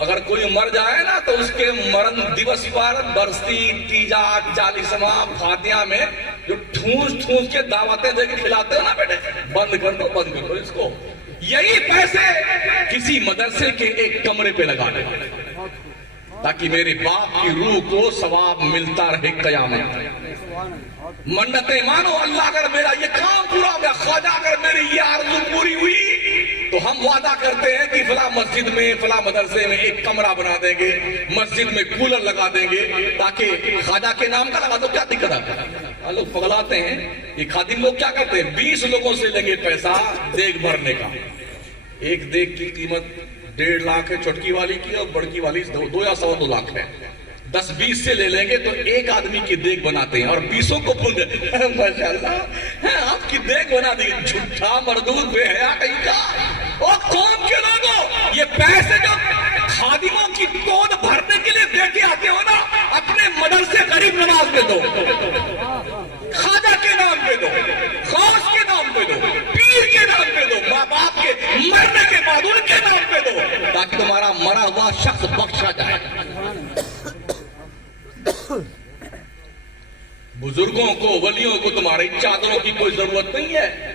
اگر کوئی مر جائے نا تو اس کے مرن دیوس پر برسی، تیجا، 40واں، فاتحہ میں جو ٹھونس ٹھونس کے دعوتیں دے کے کھلاتے ہو نا بیٹے، بند کر دو بند کر دو اس کو. یہی پیسے کسی مدرسے کے ایک کمرے پہ لگا دے تاکہ میرے باپ کی روح کو ثواب ملتا رہے قیامت. منتیں مانو، اللہ اگر میرا یہ کام پورا ہو گیا، خواجہ اگر میری یہ آرزو پوری ہوئی تو ہم وعدہ کرتے ہیں کہ فلاں مسجد میں فلاں مدرسے میں ایک کمرہ بنا دیں گے، مسجد میں کولر لگا دیں گے تاکہ خواجہ کے نام کا لگا دو. کیا دقت ہے؟ لوگ پگلاتے ہیں. یہ خادم لوگ کیا کرتے ہیں، 20 لوگوں سے لیں گے پیسہ دیگ بھرنے کا. ایک دیگ کی قیمت 1.5 لاکھ ہے چھوٹکی والی کی، اور بڑکی والی 2 یا 2.25 لاکھ ہے. 10-20 سے لے لیں گے تو ایک آدمی کی دیگ بناتے ہیں اور 20 کو پھول دے. ماشاءاللہ آپ کی دیگ بنا دی. جھوٹا مردود بے حیا کہیں کا. اور قوم کے لوگوں، یہ پیسے جو خادموں کی توڑ بھرنے کے لیے دے کے آتے ہو نا، اپنے مدرسے غریب نواز پہ دو، خواجہ کے نام پہ دو، غوث کے نام پہ دو، پیر کے نام پہ دو، ماں باپ کے مرنے کے بعد ان کے نام پہ دو تاکہ تمہارا مرا ہوا شخص بخشا جائے. بزرگوں کو، ولیوں کو تمہاری چادروں کی کوئی ضرورت نہیں ہے.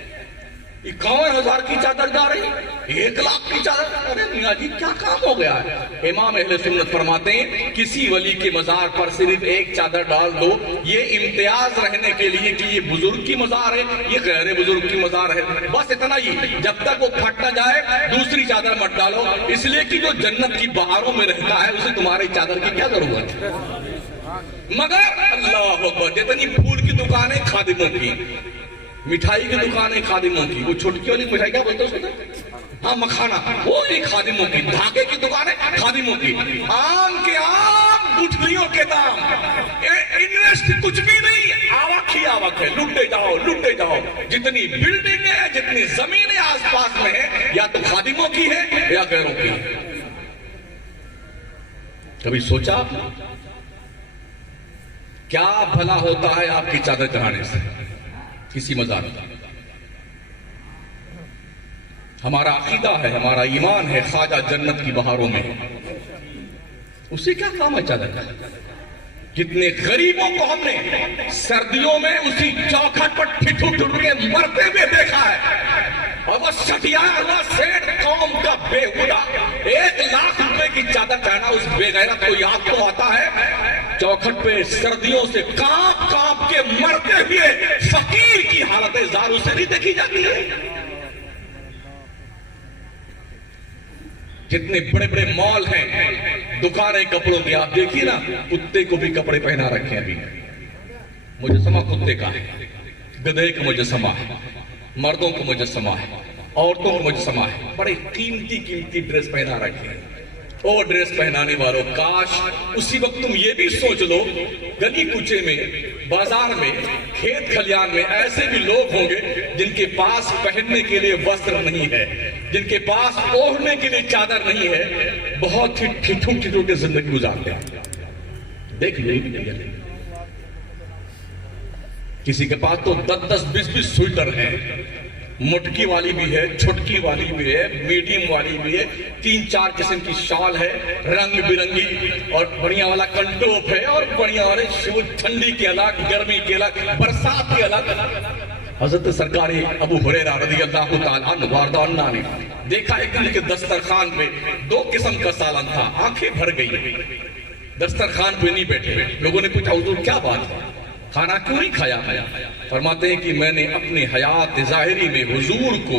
51,000 کی چادر جا رہی، 1,00,000 کی چادر۔ ارے میاں جی کیا کام ہو گیا ہے؟ امام اہل سنت فرماتے ہیں کسی ولی کے مزار پر صرف ایک چادر ڈال دو، یہ امتیاز رہنے کے لیے کہ یہ بزرگ کی مزار ہے، یہ غیر بزرگ کی مزار ہے، بس اتنا ہی۔ جب تک وہ پھٹ نہ جائے دوسری چادر مت ڈالو، اس لیے کہ جو جنت کی بہاروں میں رہتا ہے اسے تمہاری چادر کی کیا ضرورت ہے؟ مگر اللہ اکبر، جتنی پھول کی دکانیں خادموں کی، مٹھائی کی دکانیں خادموں کی، وہ چھوٹکی والی مٹھائی کیا بولتے ہیں؟ ہاں مکھانا، وہ ایک خادموں کی، دھاگے کی دکانیں خادموں کی، آم کے آم، گٹھلیوں کے دام، انویسٹ کچھ بھی نہیں، آوک ہی آوک ہے، لٹے جاؤ لٹے جاؤ۔ جتنی بلڈنگ ہے، جتنی زمینیں آس پاس میں ہیں، یا تو خادموں کی ہے یا غیروں کی ہے۔ کبھی سوچا آپ نے کیا بھلا ہوتا ہے آپ کی چادر چڑھانے سے کسی مزار کا؟ ہمارا عقیدہ ہے، ہمارا ایمان ہے خواجہ جنت کی بہاروں میں، اسے کیا کام ہے چادر کا؟ کتنے غریبوں کو ہم نے سردیوں میں اسی چوکھٹ پر ٹھٹو ٹھٹو کے مرتے ہوئے دیکھا ہے، اور وہ سٹیار وہ سیٹ قوم کا بےہودہ 1,00,000 روپے کی چادر پہنا اس بے غیرت کو یاد تو آتا ہے چوکھٹ پہ سردیوں سے کانپ کانپ کے مرتے ہوئے فقیر کی حالت زار اسے نہیں دیکھی جاتی ہے؟ جتنے بڑے بڑے مال ہیں، دکانیں کپڑوں کی، آپ دیکھیے نا، کتے کو بھی کپڑے پہنا رکھے ہیں ابھی، مجسمہ کتے کا ہے، گدھے کا مجسمہ ہے، مردوں کو مجسمہ ہے، عورتوں کو مجسمہ ہے، بڑے قیمتی قیمتی ڈریس پہنا رکھے ہیں۔ اور ڈریس پہنانے والوں، کاش اسی وقت تم یہ بھی سوچ لو گلی کوچے میں، بازار میں، کھیت کھلیان میں ایسے بھی لوگ ہوں گے جن کے پاس پہننے کے لیے وستر نہیں ہے، جن کے پاس اوڑھنے کے لیے چادر نہیں ہے، بہت ہی ٹھٹو ٹھٹو کے زندگی گزارتے ہیں۔ دیکھ لیں کسی کے پاس تو 10-10 20-20 سویٹر ہیں، مٹکی والی بھی ہے، چھٹکی والی بھی ہے، میڈیم والی بھی ہے، 3-4 قسم کی شال ہے، رنگ برنگی، اور بڑھیا والا کنٹوپ ہے، اور بڑھیا والے شوز، ٹھنڈی کے الگ، گرمی کے الگ، برسات کے الگ۔ حضرت سرکار ابو ہریرہ رضی اللہ تعالیٰ عنہ وارضہ عنہ نے دیکھا ایک دن کے دسترخوان پہ 2 قسم کا سالن تھا، آنکھیں بھر گئی، دسترخوان پہ نہیں بیٹھے، لوگوں نے پوچھا حضور کیا بات ہے، کھانا کیوں نہیں کھایا؟ فرماتے ہیں کہ میں نے اپنی حیات ظاہری میں حضور کو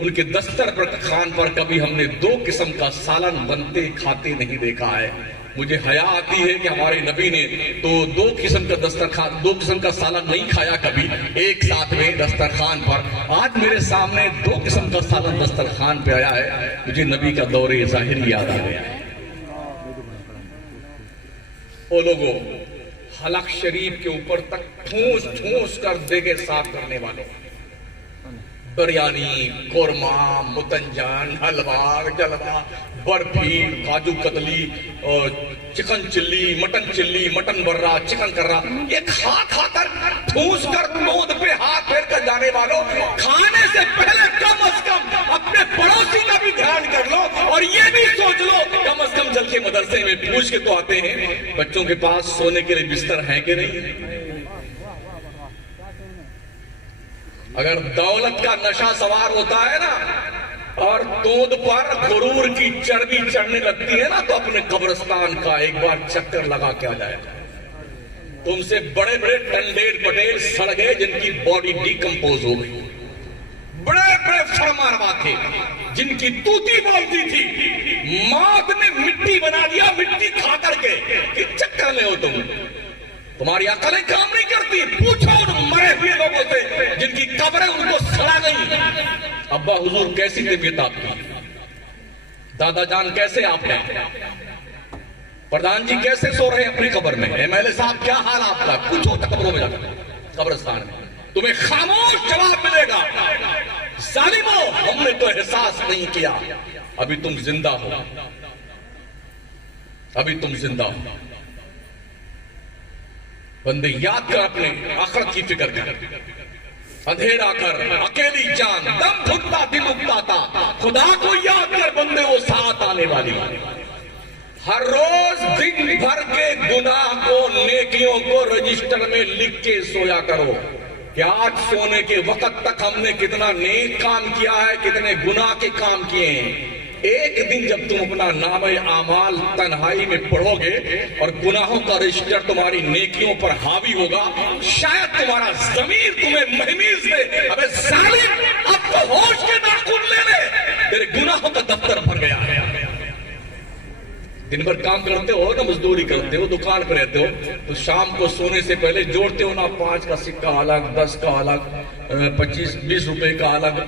ان کے دسترخوان پر کبھی ہم نے 2 قسم کا سالن بنتے کھاتے نہیں دیکھا ہے۔ مجھے حیا آتی ہے کہ ہمارے نبی نے تو 2 قسم کا دسترخوان، 2 قسم کا سالن نہیں کھایا کبھی ایک ساتھ میں دسترخوان پر، آج میرے سامنے 2 قسم کا سالن دسترخوان پہ آیا ہے، مجھے نبی کا دور ظاہری یاد آ گیا ہے۔ او لوگو، حلق شریف کے اوپر تک ٹھونس ٹھونس کر دیگے صاف کرنے والوں، بریانی، قورمہ، متنجان، حلوہ، جلوہ، barfi, kaju katli, chicken chilli, mutton برا، چکن کرا، یہ کھا کھا کر ٹھونس کر دودھ پہ ہاتھ پھیر کر جانے والوں، کھانے سے پہلے کم از کم اپنے پڑوسی کا بھی دھیان کر لو، اور یہ بھی سوچ لو کم از کم چل کے مدرسے میں پوچھ کے تو آتے ہیں بچوں کے پاس سونے کے لیے بستر ہیں کہ نہیں۔ اگر دولت کا نشہ سوار ہوتا ہے نا اور دودھ پر غرور کی چربی چڑھنے لگتی ہے نا، تو اپنے قبرستان کا ایک بار چکر لگا کے آ جائے۔ تم سے بڑے بڑے ٹنڈیر پٹیل سڑ گئے جن کی باڈی ڈیکمپوز ہو گئی، بڑے بڑے فرمانوا تھے جن کی توتی بولتی تھی، موت نے مٹی بنا دیا، مٹی کھا کر کے، کہ چکر میں ہو تمہاری عقلیں کام نہیں کرتی۔ پوچھو ان مرے ہوئے لوگوں سے جن کی قبریں ان کو سڑا گئی، ابا حضور کیسی طبیعت آپ کی، دادا جان کیسے آپ ہیں، پردھان جی کیسے سو رہے ہیں اپنی قبر میں، ایم ایل اے صاحب کیا حال آپ کا، پوچھو قبروں میں جا کر، قبرستان میں تمہیں خاموش جواب ملے گا، ظالمو ہم نے تو احساس نہیں کیا، ابھی تم زندہ ہو، ابھی تم زندہ ہو۔ بندے یاد کر اپنے آخرت کی فکر کر، اندھیرا کر، اکیلی جان، دم گھٹتا دل اگتا تھا، خدا کو یاد کر بندے وہ ساتھ آنے والی، ہر روز دن بھر کے گناہ کو نیکیوں کو رجسٹر میں لکھ کے سویا کرو، کہ آج سونے کے وقت تک ہم نے کتنا نیک کام کیا ہے، کتنے گناہ کے کام کیے ہیں۔ ایک دن جب تم اپنا نامہ اعمال تنہائی میں پڑھو گے اور گناہوں کا رجسٹر تمہاری نیکیوں پر حاوی ہوگا، شاید تمہارا ضمیر تمہیں مہمیز دے، ابے ظالم اب تو ہوش کے ناخن لے لے، تیرے گناہوں کا دفتر بھر گیا ہے۔ دن بھر کام کرتے ہو نا، مزدوری کرتے ہو، دکان پہ رہتے ہو، تو شام کو سونے سے پہلے جوڑتے ہو نا، 5 کا سکہ الگ، 10 کا الگ، 25-20 روپے کا الگ،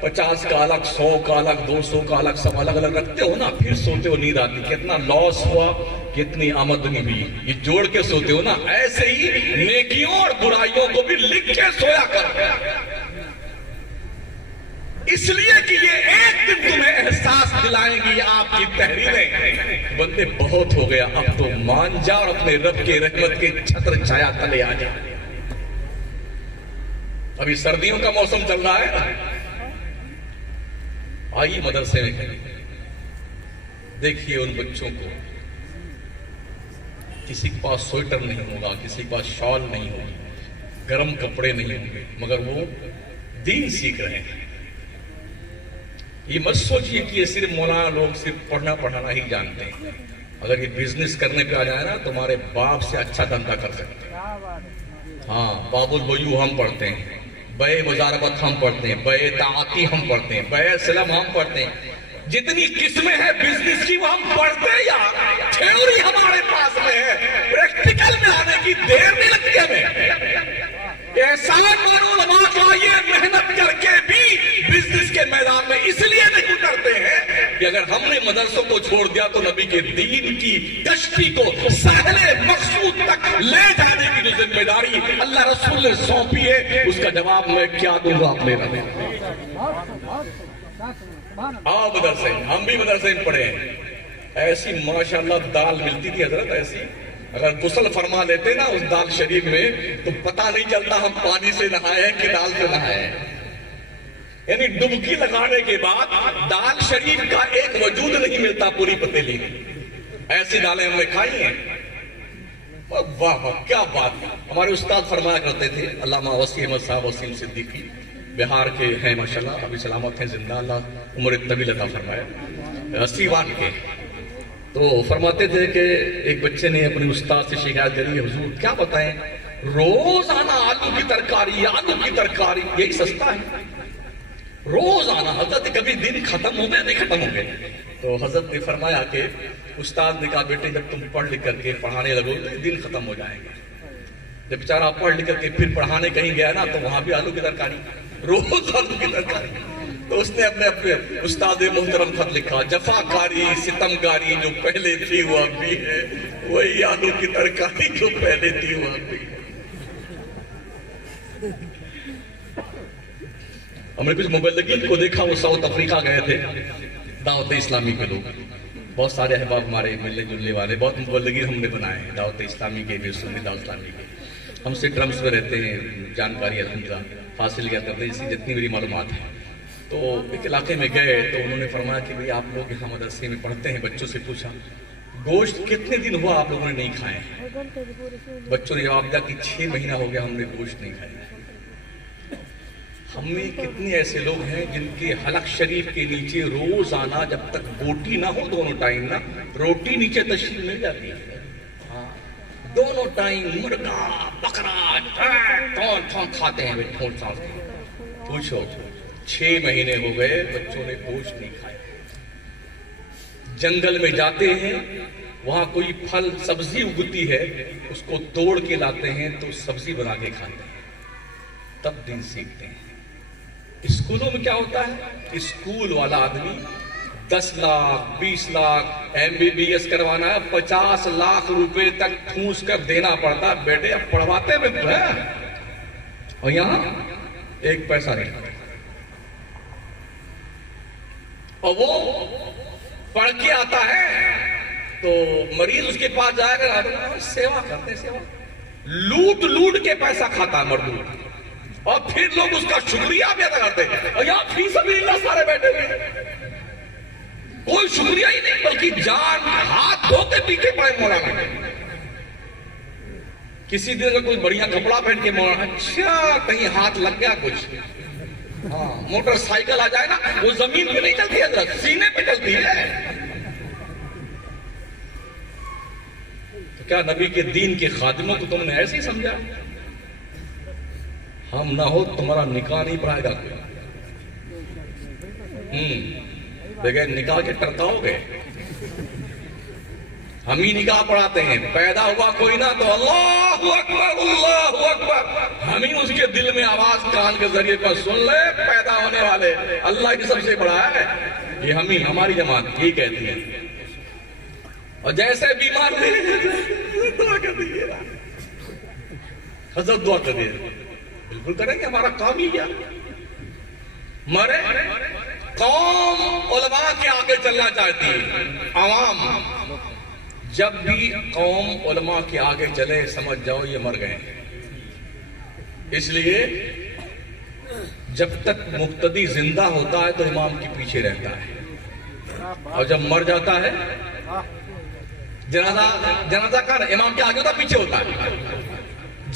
50 کا الگ، 100 کا الگ، 200 کا الگ، سب الگ الگ رکھتے ہو نا، پھر سوتے ہو، نیند آتی، کتنا لاس ہوا، کتنی آمدنی ہوئی، یہ جوڑ کے سوتے ہو نا۔ ایسے ہی نیکیوں اور برائیوں کو بھی لکھ کے سویا کر، اس لیے کہ یہ ایک دن تمہیں احساس دلائیں گی آپ کی تحریریں، بندے بہت ہو گیا، اب تو مان جا اور اپنے رب کے رحمت کے چھتر چھایا تلے آ جا۔ ابھی سردیوں کا موسم چل رہا ہے، آئیے مدرسے میں دیکھیے ان بچوں کو، کسی کے پاس سویٹر نہیں ہوگا، کسی کے پاس شال نہیں ہوگی، گرم کپڑے نہیں ہوں گے، مگر وہ دین سیکھ رہے ہیں۔ یہ مت سوچئے کہ یہ صرف مولانا لوگ صرف پڑھنا پڑھانا ہی جانتے ہیں، اگر یہ بزنس کرنے پہ آ جائے نا، تمہارے باپ سے اچھا دھندا کر سکتے ہیں۔ ہاں، باب البیوع ہم پڑھتے ہیں، بے مزاربت ہم پڑھتے ہیں، بے تعاطی ہم پڑھتے ہیں، بے سلم ہم پڑھتے ہیں، جتنی قسمیں ہیں بزنس کی وہ ہم پڑھتے ہیں، یا تھیوری ہمارے پاس میں ہے، پریکٹیکل میں آنے کی دیر نہیں لگتی ہمیں۔ احسان مانو علماء کا، یہ محنت کر کے بھی بزنس کے میدان میں اس لیے نہیں اترتے ہیں کہ اگر ہم نے مدرسوں کو چھوڑ دیا تو نبی کے دین کی کشتی کو ساحل مقصود تک لے جانے کی جو ذمہ داری اللہ رسول نے سونپی ہے، اس کا جواب میں کیا دوں گا اپنے رب۔ آؤ مدرسے، ہم بھی مدرسے میں پڑھے ہیں، ایسی ماشاءاللہ دال ملتی تھی حضرت، ایسی اگر غسل فرما لیتے نا اس دال شریف میں تو پتہ نہیں چلتا ہم پانی سے نہائے ہیں کہ دال سے نہائے ہیں، یعنی ڈبکی لگانے کے بعد دال شریف کا ایک وجود نہیں ملتا پوری پتیلی میں۔ ایسی دالیں ہم نے کھائی ہیں، واہ واہ کیا بات۔ ہمارے استاد فرمایا کرتے تھے، علامہ وسیع احمد صاحب وسیم صدیقی، بہار کے ہیں ماشاءاللہ، ابھی سلامت ہیں، زندہ، اللہ عمر طویل عطا فرمائے، سیوان کے، تو فرماتے تھے کہ ایک بچے نے اپنے استاد سے شکایت کری، حضور کیا بتائیں، روزانہ آلو کی ترکاری، آلو کی ترکاری، یہی سستا ہے، روزانہ۔ حضرت کبھی دن ختم ہو گئے؟ نہیں ختم ہو گئے۔ تو حضرت نے فرمایا کہ استاد نے کہا بیٹے جب تم پڑھ لکھ کر کے پڑھانے لگو تو دن ختم ہو جائیں گے۔ جب بیچارہ پڑھ لکھ کر کے پھر پڑھانے کہیں گیا نا تو وہاں بھی آلو کی ترکاری، روز آلو کی ترکاری۔ تو اس نے اپنے استاد محترم خط لکھا، جفاکاری ستمگاری جو پہلے تھی وہ اب بھی ہے، وہی آلو کی ترکاری جو پہلے تھی وہ اب بھی ہے۔ ہم نے کچھ مبلغین کو دیکھا، وہ ساؤتھ افریقہ گئے تھے، دعوت اسلامی کے لوگ، بہت سارے احباب ہمارے ملنے جلنے والے، بہت مبلغین ہم نے بنائے ہیں دعوت اسلامی کے بھی، سنی دعوت اسلامی کے، ہم سے ڈرمز میں رہتے ہیں، جانکاری الحمدللہ حاصل کیا کرتے ہیں، اسی جتنی میری معلومات ہے۔ تو ایک علاقے میں گئے تو انہوں نے فرمایا کہ بھئی آپ لوگ یہاں مدرسے میں پڑھتے ہیں، بچوں سے پوچھا گوشت کتنے دن ہوا آپ لوگوں نے نہیں کھائے ہیں؟ بچوں نے جواب دیا کہ 6 مہینہ ہو گیا ہم نے گوشت نہیں کھایا۔ ہم میں کتنے ایسے لوگ ہیں جن کے حلق شریف کے نیچے روزانہ جب تک بوٹی نہ ہو، دونوں ٹائم نہ روٹی نیچے تشریف مل جاتی ہے، دونوں ٹائم مرغا بکرا ٹھون کھاتے ہیں، پوچھو 6 مہینے ہو گئے بچوں نے گوشت نہیں کھایا۔ جنگل میں جاتے ہیں، وہاں کوئی پھل سبزی اگتی ہے، اس کو توڑ کے لاتے ہیں تو سبزی بنا کے کھاتے ہیں، تب دین سیکھتے ہیں۔ اسکولوں میں کیا ہوتا ہے، اسکول والا آدمی 10 لاکھ 20 لاکھ MBBS کروانا ہے، 50 لاکھ روپے تک ٹھونس کر دینا پڑتا، بیٹے اب پڑھواتے میں تو ہے، اور یہاں 1 پیسہ نہیں، اور وہ پڑھ کے آتا ہے تو مریض اس کے پاس جائے گا، سیوا کرتے، سیوا لوٹ لوٹ کے پیسہ کھاتا ہے مردود، اور پھر لوگ اس کا شکریہ بھی ادا کرتے ہیں، اور یہاں فی سبیل اللہ سارے بیٹھے ہوئے، کوئی شکریہ ہی نہیں، بلکہ جان ہاتھ دھو کے پیچھے پڑے مولانا کے۔ کسی دن اگر کوئی بڑھیا کپڑا پہن کے مولانا اچھا کہیں ہاتھ لگ گیا کچھ، ہاں موٹر سائیکل آ جائے نا، وہ زمین پہ نہیں چلتی حضرت، سینے پہ چلتی ہے. تو کیا نبی کے دین کے خادموں کو تم نے ایسے ہی سمجھا؟ ہم نہ ہو تمہارا نکاح نہیں پڑھائے گا کوئی. بغیر نکاح کے ٹرکاؤ گے؟ ہم ہی نکاح پڑھاتے ہیں. پیدا ہوا کوئی نہ تو اللہ اکبر اللہ اکبر، ہم ہی اس کے دل میں آواز کان کے ذریعے پر سن لے پیدا ہونے والے اللہ کی سب سے بڑا ہے. یہ ہم ہی، ہماری جماعت یہی کہتی ہے. اور جیسے بیمار دعا کر دیجیے، حضرت دعا کر دیجیے. بالکل کریں گے، ہمارا کام ہی کیا. مرے قوم علماء کے آگے چلنا چاہتی ہے. عوام جب بھی قوم علماء کے آگے چلے سمجھ جاؤ یہ مر گئے. اس لیے جب تک مقتدی زندہ ہوتا ہے تو امام کے پیچھے رہتا ہے، اور جب مر جاتا ہے جنازہ کا امام کے آگے ہوتا پیچھے ہوتا ہے.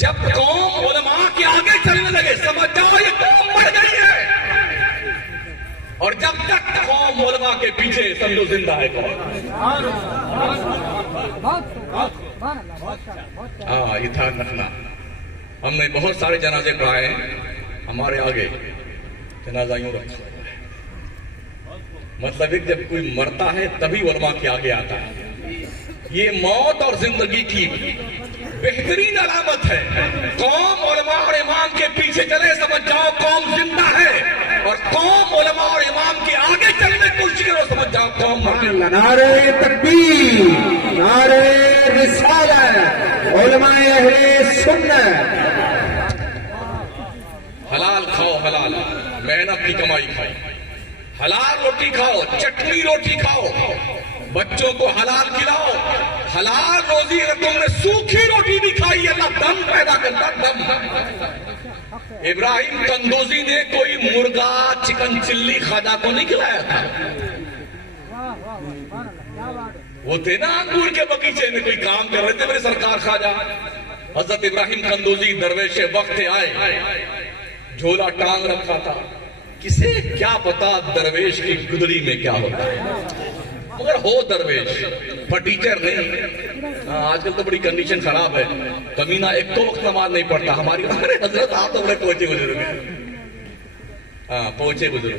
جب قوم علماء کے آگے چلنے لگے سمجھ جاؤ یہ قوم مر گئی ہے. اور جب تک قوم علماء کے پیچھے سمجھو زندہ ہے قوم. ہاں یہ دھیان رکھنا. ہم نے بہت سارے جنازے پڑھائے ہیں، ہمارے آگے جنازہ یوں رکھا ہے. مطلب ایک جب کوئی مرتا ہے تبھی علماء کے آگے آتا ہے. یہ موت اور زندگی کی بہترین علامت ہے. قوم علماء اور امام کے پیچھے چلے سمجھ جاؤ قوم زندہ ہے، اور قوم علماء اور امام کے آگے چلنے کی کوشش کرو سمجھ جاؤ قوم مر گئی. نعرہ تکبیر، نعرہ رسالت، علماء اہل سنت. حلال کھاؤ، حلال محنت کی کمائی کھاؤ، حلال روٹی کھاؤ، چٹنی روٹی کھاؤ، بچوں کو حلال کھلاؤ. حلال روزی اگر تم نے سوکھی روٹی بھی کھائی اللہ دم پیدا کرتا. دم ابراہیم کندوزی نے کوئی مرغا چکن چلی خواجہ کو نہیں کھلایا تھا. وہ تھے نا انگور کے باغیچے میں کوئی کام کر رہے تھے میرے سرکار خواجہ. حضرت ابراہیم کندوزی درویش وقت آئے، جھولا ٹانگ رکھا تھا. کسے کیا پتا درویش کی گدڑی میں کیا ہوتا ہے، مگر ہو درویش فرٹیچر نہیں. آج کل تو بڑی کنڈیشن خراب ہے، کمینہ ایک تو وقت نماز نہیں پڑھتا. ہماری حضرت آپ تو بڑے پہنچے بزرگ ہیں. ہاں پہنچے بزرگ.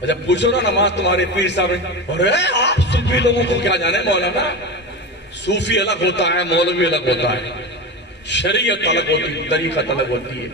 اچھا پوچھو نا نماز تمہارے پیر صاحب نے، ارے آپ صوفی لوگوں کو کیا جانے مولانا، صوفی الگ ہوتا ہے مولوی الگ ہوتا ہے، شریعت الگ ہوتی ہے، طریقت الگ ہوتی ہے.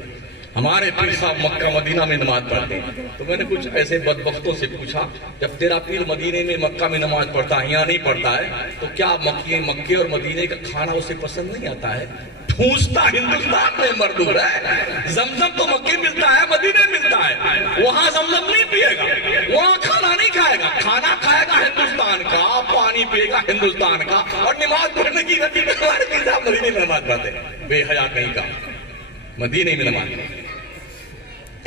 ہمارے پیر صاحب مکہ مدینہ میں نماز پڑھتے ہیں. تو میں نے کچھ ایسے بدبختوں سے پوچھا جب تیرا پیر مدینے میں مکہ میں نماز پڑھتا ہے یہاں نہیں پڑھتا ہے تو کیا مکے اور مدینے کا کھانا اسے پسند نہیں آتا ہے؟ ٹھونستا ہندوستان میں مردور ہے. زمزم تو مکے ملتا ہے مدینے ملتا ہے، وہاں زمزم نہیں پیے گا، وہاں کھانا نہیں کھائے گا. کھانا کھائے گا ہندوستان کا، پانی پیے گا ہندوستان کا، اور نماز پڑھنے کی غلطی میں ہمارے پیر صاحب مدینے میں نماز پڑھتے. بے حیا کہیں کا مدینے میں نماز پڑھتے.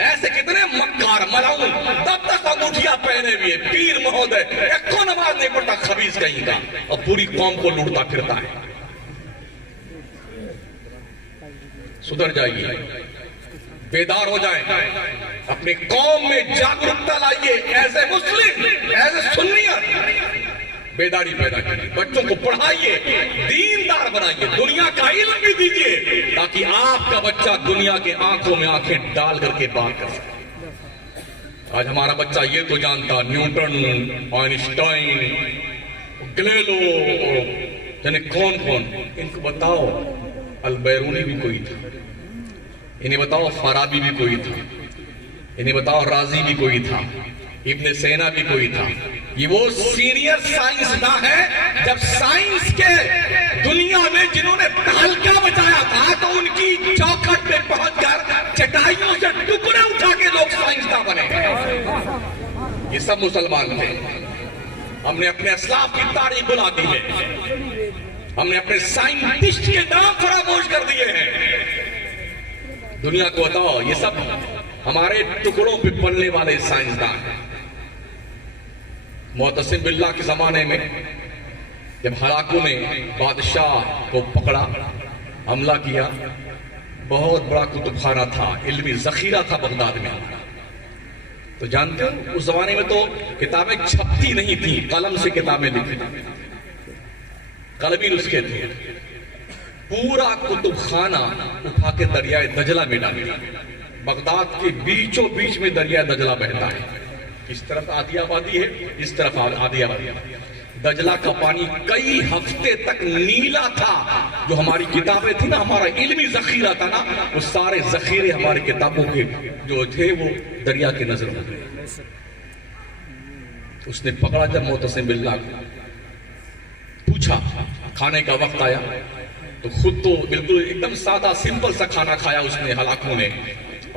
ایسے کتنے مکار ملعون تب تک انگوٹھیاں پہنے ہوئے پیر مہودے ایک کو نماز نہیں پڑھتا خبیث کہیں کا، اور پوری قوم کو لوٹتا پھرتا ہے. سدھر جائیے، بیدار ہو جائیں، اپنی قوم میں جاگرکتا لائیے. ایسے مسلم ایسے سنیت بیداری پیدا کیجیے، بچوں کو پڑھائیے، دیندار بنائیے، دنیا کا علم بھی دیجیے تاکہ آپ کا بچہ دنیا کے آنکھوں میں آنکھیں ڈال کر کے بات کر سکے. آج ہمارا بچہ یہ تو جانتا نیوٹن، آئنسٹائن، گلیلو، یعنی کون کون. ان کو بتاؤ البیرونی بھی کوئی تھا، انہیں بتاؤ فارابی بھی کوئی تھا، انہیں بتاؤ رازی بھی کوئی تھا، ابن سینا بھی کوئی تھا. یہ وہ سینئر سائنسداں ہیں جب سائنس کے دنیا میں جنہوں نے تہلکہ مچایا تھا تو ان کی چوکھٹ پہ پہنچ کر چٹائیوں سے ٹکڑے اٹھا کے لوگ سائنسداں بنے. یہ سب مسلمان تھے. ہم نے اپنے اسلاف کی تاریخ بلا دی ہے، ہم نے اپنے سائنٹسٹ کے نام فراموش کر دیے ہیں. دنیا کو بتاؤ یہ سب ہمارے ٹکڑوں پہ پلنے والے سائنسداں ہیں. معتصم باللہ کے زمانے میں جب ہلاکوں نے بادشاہ کو پکڑا، حملہ کیا، بہت بڑا کتب خانہ تھا، علمی ذخیرہ تھا بغداد میں. تو جانتے ہو اس زمانے میں تو کتابیں چھپتی نہیں تھی، قلم سے کتابیں لکھی، قلمی نسخے تھے. پورا کتب خانہ اٹھا کے دریائے دجلہ میں ڈال دیا. بغداد کے بیچوں بیچ میں دریائے دجلہ بہتا ہے، اس طرف آدھی آبادی ہے، اس طرف آدھی آبادی. دجلہ کا پانی کئی ہفتے تک نیلا تھا. جو ہماری کتابیں تھی نا، ہمارا علمی ذخیرہ تھا نا، وہ سارے ذخیرے ہماری کتابوں کے جو تھے وہ دریا کے نظر ہو گئے. اس نے پکڑا جب معتصم باللہ کو، پوچھا، کھانے کا وقت آیا تو خود تو بالکل ایک دم سادہ سمپل سا کھانا کھایا اس نے ہلاکوں نے،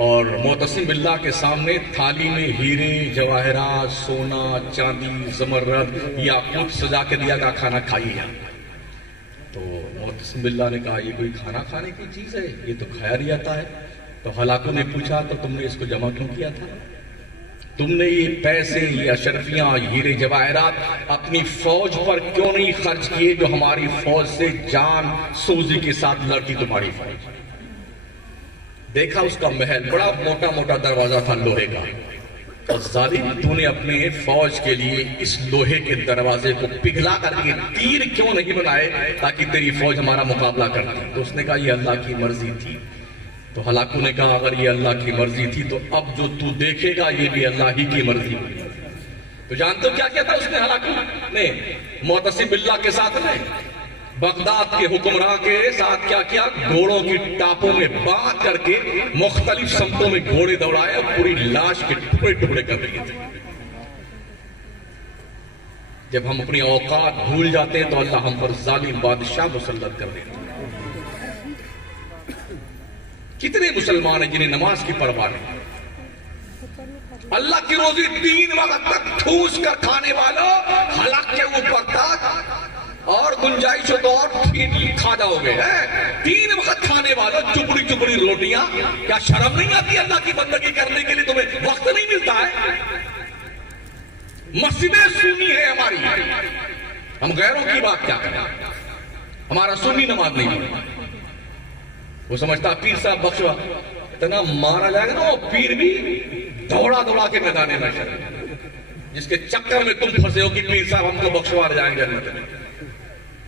اور معتصم باللہ کے سامنے تھالی میں ہیرے جواہرات، سونا، چاندی، زمرد، یاقوت سجا کے دیا گیا، کھانا کھائیے. تو معتصم باللہ نے کہا یہ کوئی کھانا کھانے کی چیز ہے، یہ تو کھایا نہیں جاتا ہے. تو ہلاکوں نے پوچھا تو تم نے اس کو جمع کیوں کیا تھا؟ تم نے یہ پیسے، یہ اشرفیاں، ہیرے جواہرات اپنی فوج پر کیوں نہیں خرچ کیے جو ہماری فوج سے جان سوزی کے ساتھ لڑتی تمہاری فوج؟ دیکھا اس کا محل، بڑا موٹا موٹا دروازہ تھا لوہے کا، اور ظالم تو نے اپنے فوج کے لیے اس لوہے کے دروازے کو پگھلا کر کے تیر کیوں نہیں بنائے تاکہ تیری فوج ہمارا مقابلہ کرتی؟ تو اس نے کہا یہ اللہ کی مرضی تھی. تو ہلاکوں نے کہا اگر یہ اللہ کی مرضی تھی تو اب جو تو دیکھے گا یہ بھی اللہ ہی کی مرضی. تو جانتے ہو کیا کیا تھا اس نے ہلاکوں نے معتصم باللہ کے ساتھ میں؟ بغداد کے حکمراں کے ساتھ کیا کیا؟ گھوڑوں کی ٹاپوں میں باندھ کر کے مختلف سمتوں میں گھوڑے دوڑائے، پوری لاش کے ٹکڑے ٹکڑے کر دیے تھے. جب ہم اپنی اوقات بھول جاتے ہیں تو اللہ ہم پر ظالم بادشاہ مسلط کر دیتا ہے. کتنے مسلمان ہیں جنہیں نماز کی پرواہ نہیں؟ اللہ کی روزی 3 وقت تک ٹھوس کر کھانے والوں، حلق کے اوپر تک اور گنجائش ہو تو اور کھا جاؤ گے. 3 وقت کھانے والوں، چپڑی چپڑی روٹیاں. کیا شرم نہیں آتی اللہ کی بندگی کرنے کے لیے؟ تمہیں وقت نہیں ملتا ہے؟ مسجدیں سنی ہے ہماری، ہم غیروں کی بات کیا کریں؟ ہمارا سنی نماز نہیں ہے. وہ سمجھتا پیر صاحب بخشوا، اتنا مارا جائے گا نا وہ پیر بھی دوڑا دوڑا کے میدان محشر، جس کے چکر میں تم پھنسے ہو کہ پیر صاحب ہم کو بخشوا لے جائیں گے جنت میں.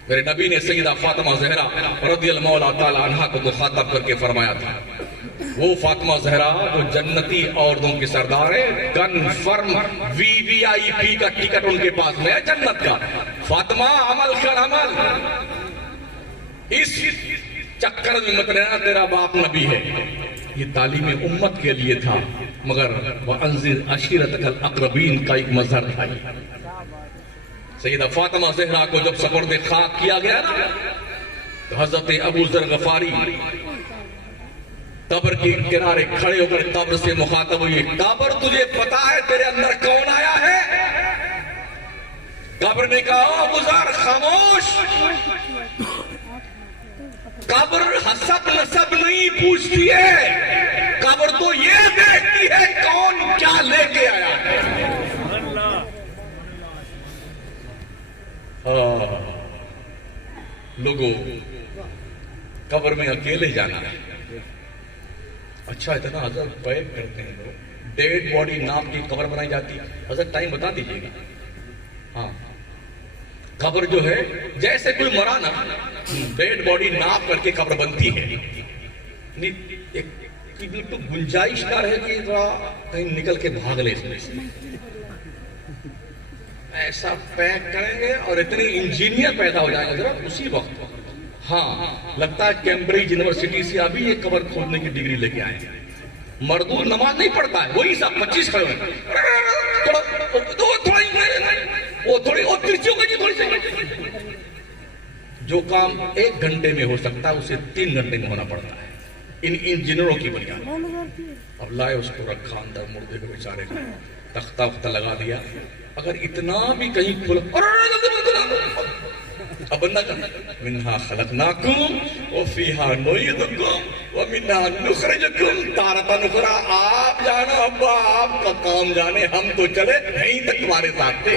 میرے نبی نے سیدہ فاطمہ زہرا رضی اللہ تعالی عنہا کو مخاطب کر کے فرمایا تھا، وہ فاطمہ زہرا جو جنتی عورتوں کی سردار ہے، کنفرم VIP کا ٹکٹ ان کے پاس میں ہے جنت کا. فاطمہ عمل کر عمل، اس چکر میں مت رہنا، تیرا باپ نبی ہے. یہ تعلیم امت کے لیے تھا، مگر وَأَنذِرْ عَشِيرَتَكَ الْأَقْرَبِينَ کا ایک مظہر تھا. سیدہ فاطمہ زہرا کو جب سپرد خاک کیا گیا نا، تو حضرت ابو ذر غفاری قبر کے کنارے کھڑے ہو کر قبر سے مخاطب ہوئے، قبر تجھے پتا ہے تیرے اندر کون آیا ہے؟ قبر نے کہا ابو ذر خاموش، قبر حسب نسب نہیں پوچھتی ہے، قبر تو یہ دیکھتی ہے کون کیا لے کے آیا ہے. لوگوں قبر میں اکیلے جانا ہے. اچھا اتنا حضرت بیعت کرتے ہیں لوگ، ڈیڈ باڈی نام کی قبر بنائی جاتی ہے. حضرت ٹائم بتا دیجئے گا. ہاں قبر جو ہے جیسے کوئی مرا نا، ڈیڈ باڈی ناپ کر کے قبر بنتی ہے. ایک گنجائش نہ رہے کہ کہیں نکل کے بھاگ لے اس میں سے. ایسا پیک کریں گے اور اتنے انجینئر پیدا ہو جائیں گے ذرا اسی وقت. ہاں لگتا ہے کیمبرج یونیورسٹی سے ابھی یہ قبر کھودنے کی ڈگری لے کے آئے ہیں. مردود نماز نہیں پڑھتا ہے، وہی سب 25 کھڑے ہوئے جو کام 1 گھنٹے میں ہو سکتا ہے اسے 3 گھنٹے میں ہونا پڑتا ہے ان انجینئروں کی بنیاد. اب لائے اس کو رکھا اندر مردے کو بیچارے کو، تختہ وختہ لگا دیا. اگر اتنا بھی کہیں کھلا اب بندہ کرنا، منہا خلقناکم وفیہا نعیدکم ومنہا نخرجکم تارۃ اخری. آپ جانا ابا، آپ کا کام جانے، ہم تو چلے یہیں تک تمہارے ساتھ تھے.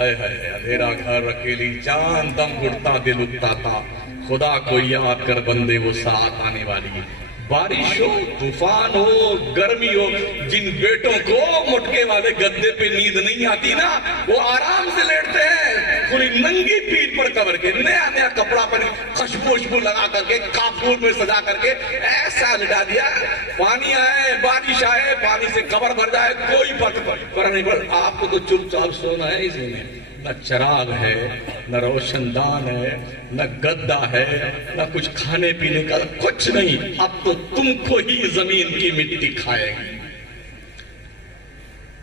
اے اندھیرا گھر اکیلی جان دم گھٹتا دل اٹھتا تھا، خدا کو یاد کر بندے وہ ساتھ آنے والی۔ بارش ہو، طوفان ہو، گرمی ہو، جن بیٹوں کو مٹکے والے گدے پہ نیند نہیں آتی نا، وہ آرام سے لیٹتے ہیں پوری ننگی پیٹھ پر کور کے، نیا نیا کپڑا پہنے، خوشبو لگا کر کے، کافور میں سجا کر کے ایسا لٹا دیا۔ پانی آئے، بارش آئے، پانی سے قبر بھر جائے، کوئی پر نہیں پڑ۔ آپ کو تو چپ چاپ سونا ہے اسی میں، نہ چراغ ہے، نہ روشن دان ہے، نہ گدا ہے، نہ کچھ کھانے پینے کا، کچھ نہیں۔ اب تو تم کو ہی زمین کی مٹی کھائے گی۔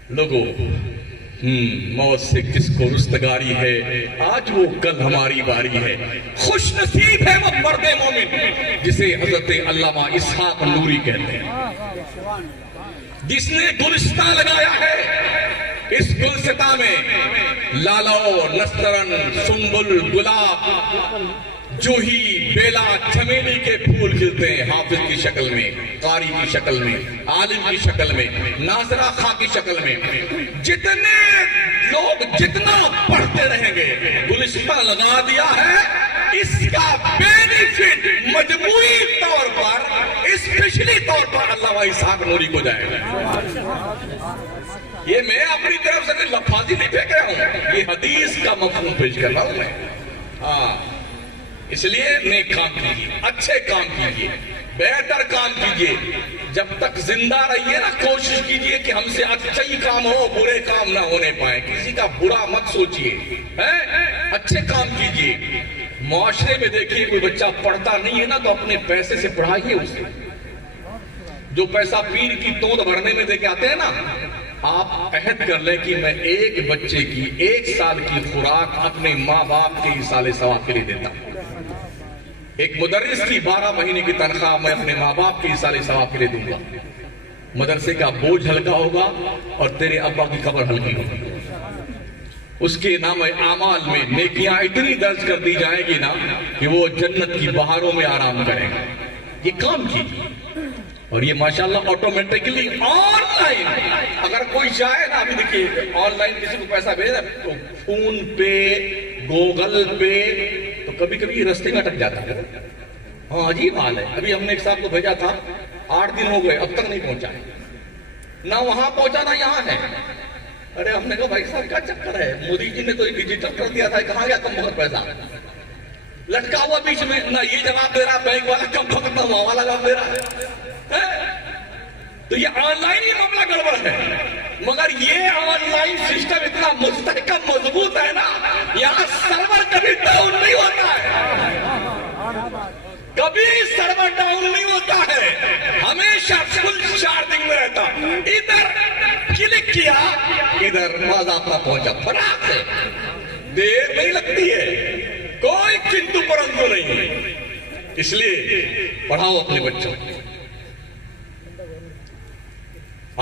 لوگوں، موت سے کس کو رستگاری ہے، آج وہ کل ہماری باری ہے۔ خوش نصیب ہے وہ مرد مومن جسے حضرت علامہ اسحاق نوری کہتے ہیں، جس نے گلستان لگایا ہے۔ اس گلستان میں لالو، نسترن، سنبل، گلاب، جوہی، بیلا، چمیلی کے پھول کھلتے ہیں، حافظ کی شکل میں، قاری کی شکل میں، عالم کی شکل میں، ناظرہ خاں کی شکل میں۔ جتنے لوگ جتنا پڑھتے رہیں گے، گلستان لگا دیا ہے، اس کا بینیفٹ مجموعی طور پر، اسپیشلی طور پر علامہ اسحاق نوری کو جائے گا۔ یہ میں اپنی طرف سے لفاظی نہیں پھینک رہا ہوں، یہ حدیث کا مفہوم پیش کر رہا ہوں میں۔ اس لیے نیک کام کیجیے، اچھے کام کیجیے، بہتر کام کیجیے۔ جب تک زندہ رہیے نا، کوشش کیجیے کہ ہم سے اچھا ہی کام ہو، برے کام نہ ہونے پائیں، کسی کا برا مت سوچیے، اچھے کام کیجیے۔ معاشرے میں دیکھیے کوئی بچہ پڑھتا نہیں ہے نا، تو اپنے پیسے سے پڑھائیے اسے۔ جو پیسہ پیر کی توند بھرنے میں دے کے آتے ہیں نا، آپ عہد کر لیں کہ میں ایک بچے کی 1 سال کی خوراک اپنے ماں باپ کے ایصال ثواب کے لیے دیتا ہوں۔ ایک مدرس کی 12 مہینے کی تنخواہ میں اپنے ماں باپ کے ایصال ثواب کے لیے دوں گا۔ مدرسے کا بوجھ ہلکا ہوگا اور تیرے ابا کی قبر ہلکی ہوگی۔ اس کے نام اعمال میں نیکیاں اتنی درج کر دی جائیں گی نا کہ وہ جنت کی بہاروں میں آرام کرے گا۔ یہ کام کیجیے، اور یہ ماشاءاللہ آٹومیٹکلی آن لائن، اگر کوئی چاہے نا، ابھی دیکھیے آن لائن کسی کو پیسہ بھیجا تو فون پے، گوگل پے، تو کبھی کبھی رستے میں اٹک جاتا ہے۔ ہاں عجیب حال ہے۔ ابھی ہم نے ایک صاحب کو بھیجا تھا، 8 دن ہو گئے اب تک نہیں پہنچا ہے، نہ وہاں پہنچا نہ یہاں ہے۔ ارے ہم نے کہا بھائی صاحب کیا چکر ہے، مودی جی نے تو ڈیجیٹل کر دیا تھا، کہاں گیا کم بہت پیسہ لٹکا ہوا بیچ میں، نہ یہ جواب دے رہا بینک والا کم بہت، نہ وہاں والا جواب دے رہا ہے۔ تو یہ آن لائن ہی معاملہ گڑبڑ ہے، مگر یہ آن لائن سسٹم اتنا مستحکم مضبوط ہے نا، یہاں سرور کبھی ڈاؤن نہیں ہوتا ہے، کبھی سرور ڈاؤن نہیں ہوتا ہے، ہمیشہ فل چارجنگ میں رہتا۔ ادھر کلک کیا، ادھر باضابطہ پہنچا، فراغ سے، دیر نہیں لگتی ہے، کوئی چنتو پرنتو نہیں ہے۔ اس لیے پڑھاؤ اپنے بچوں کو،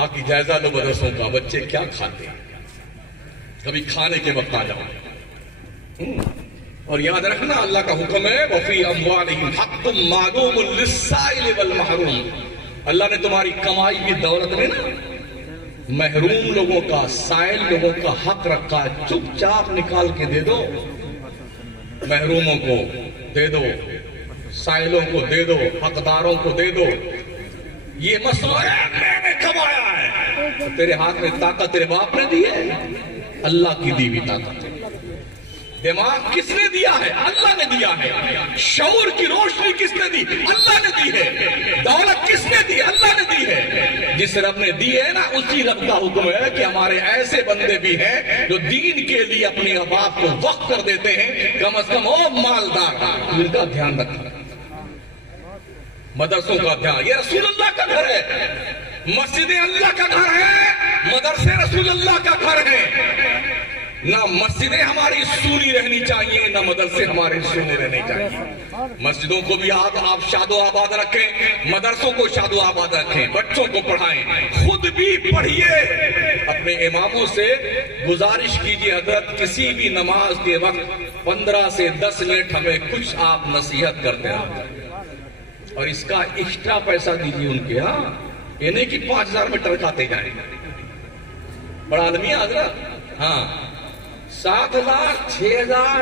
آگے جائزہ لو مدرسوں کا، بچے کیا کھاتے ہیں، کبھی کھانے کے وقت آ جاؤ۔ اور یاد رکھنا اللہ کا حکم ہے وَفِي أَمْوَالِهِمْ حَقٌّ مَعْلُومٌ لِلسَّائِلِ وَالْمَحْرُومِ، اللہ نے تمہاری کمائی کی دولت میں نا محروم لوگوں کا، سائل لوگوں کا حق رکھا ہے، چپ چاپ نکال کے دے دو، محروموں کو دے دو، سائلوں کو دے دو، حقداروں کو دے دو۔ یہ مسئلہ ہے میں نے کمایا ہے، تیرے ہاتھ میں طاقت تیرے باپ نے دی ہے، اللہ کی دی ہوئی طاقت ہے۔ دماغ کس نے دیا ہے؟ اللہ نے دیا ہے۔ شعور کی روشنی کس نے دی؟ اللہ نے دی ہے۔ دولت کس نے دی؟ اللہ نے دی ہے۔ جس رب نے دی ہے نا، اسی رب کا حکم ہے کہ ہمارے ایسے بندے بھی ہیں جو دین کے لیے اپنے باپ کو وقف کر دیتے ہیں، کم از کم او مالدار، ان کا دھیان رکھنا، مدرسوں کا دھیان۔ یہ رسول اللہ کا گھر ہے، مسجدیں اللہ کا گھر ہے، مدرسے رسول اللہ کا گھر ہے۔ نہ مسجدیں ہماری سونی رہنی چاہیے، نہ مدرسے ہمارے سونے رہنے چاہیے۔ مسجدوں کو بھی آپ شاد و آباد رکھیں، مدرسوں کو شاد و آباد رکھیں، بچوں کو پڑھائیں، خود بھی پڑھیے۔ اپنے اماموں سے گزارش کیجیے حضرت کسی بھی نماز کے وقت 15 سے 10 منٹ ہمیں کچھ آپ نصیحت کرتے رہیں، اور اس کا ایکسٹرا پیسہ دیجیے ان کے۔ ہاں یہ نہیں کہ 5000 میں ٹرکاتے جائیں، بڑا عالمی حضرت۔ ہاں 7,000, 6,000,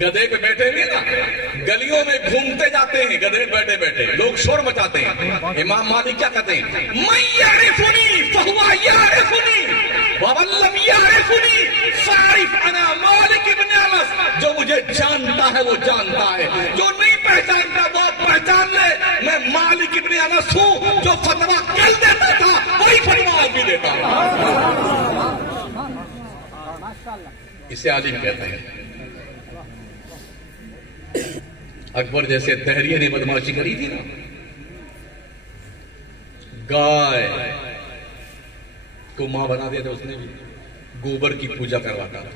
گدھے پہ بیٹھے ہوئے نا، گلیوں میں گھومتے جاتے ہیں گدھے بیٹھے بیٹھے، لوگ شور مچاتے ہیں. امام مالک کیا کہتے ہیں؟ من یعرفنی فہو یعرفنی ومن لم یعرفنی فاعرف انا مالک ابن انس. جو مجھے جانتا ہے وہ جانتا ہے، جو نہیں پہچانتا وہ پہچان لے. میں مالک ابن انس ہوں، جو فتویٰ کل دیتا تھا وہی فتویٰ آج بھی دیتا ہوں. اسے عالم کہتے ہیں. اکبر جیسے دہریے نے بدماشی کری تھی نا، گائے کو ماں بنا دیا تھا اس نے بھی، گوبر کی پوجا کرواتا تھا.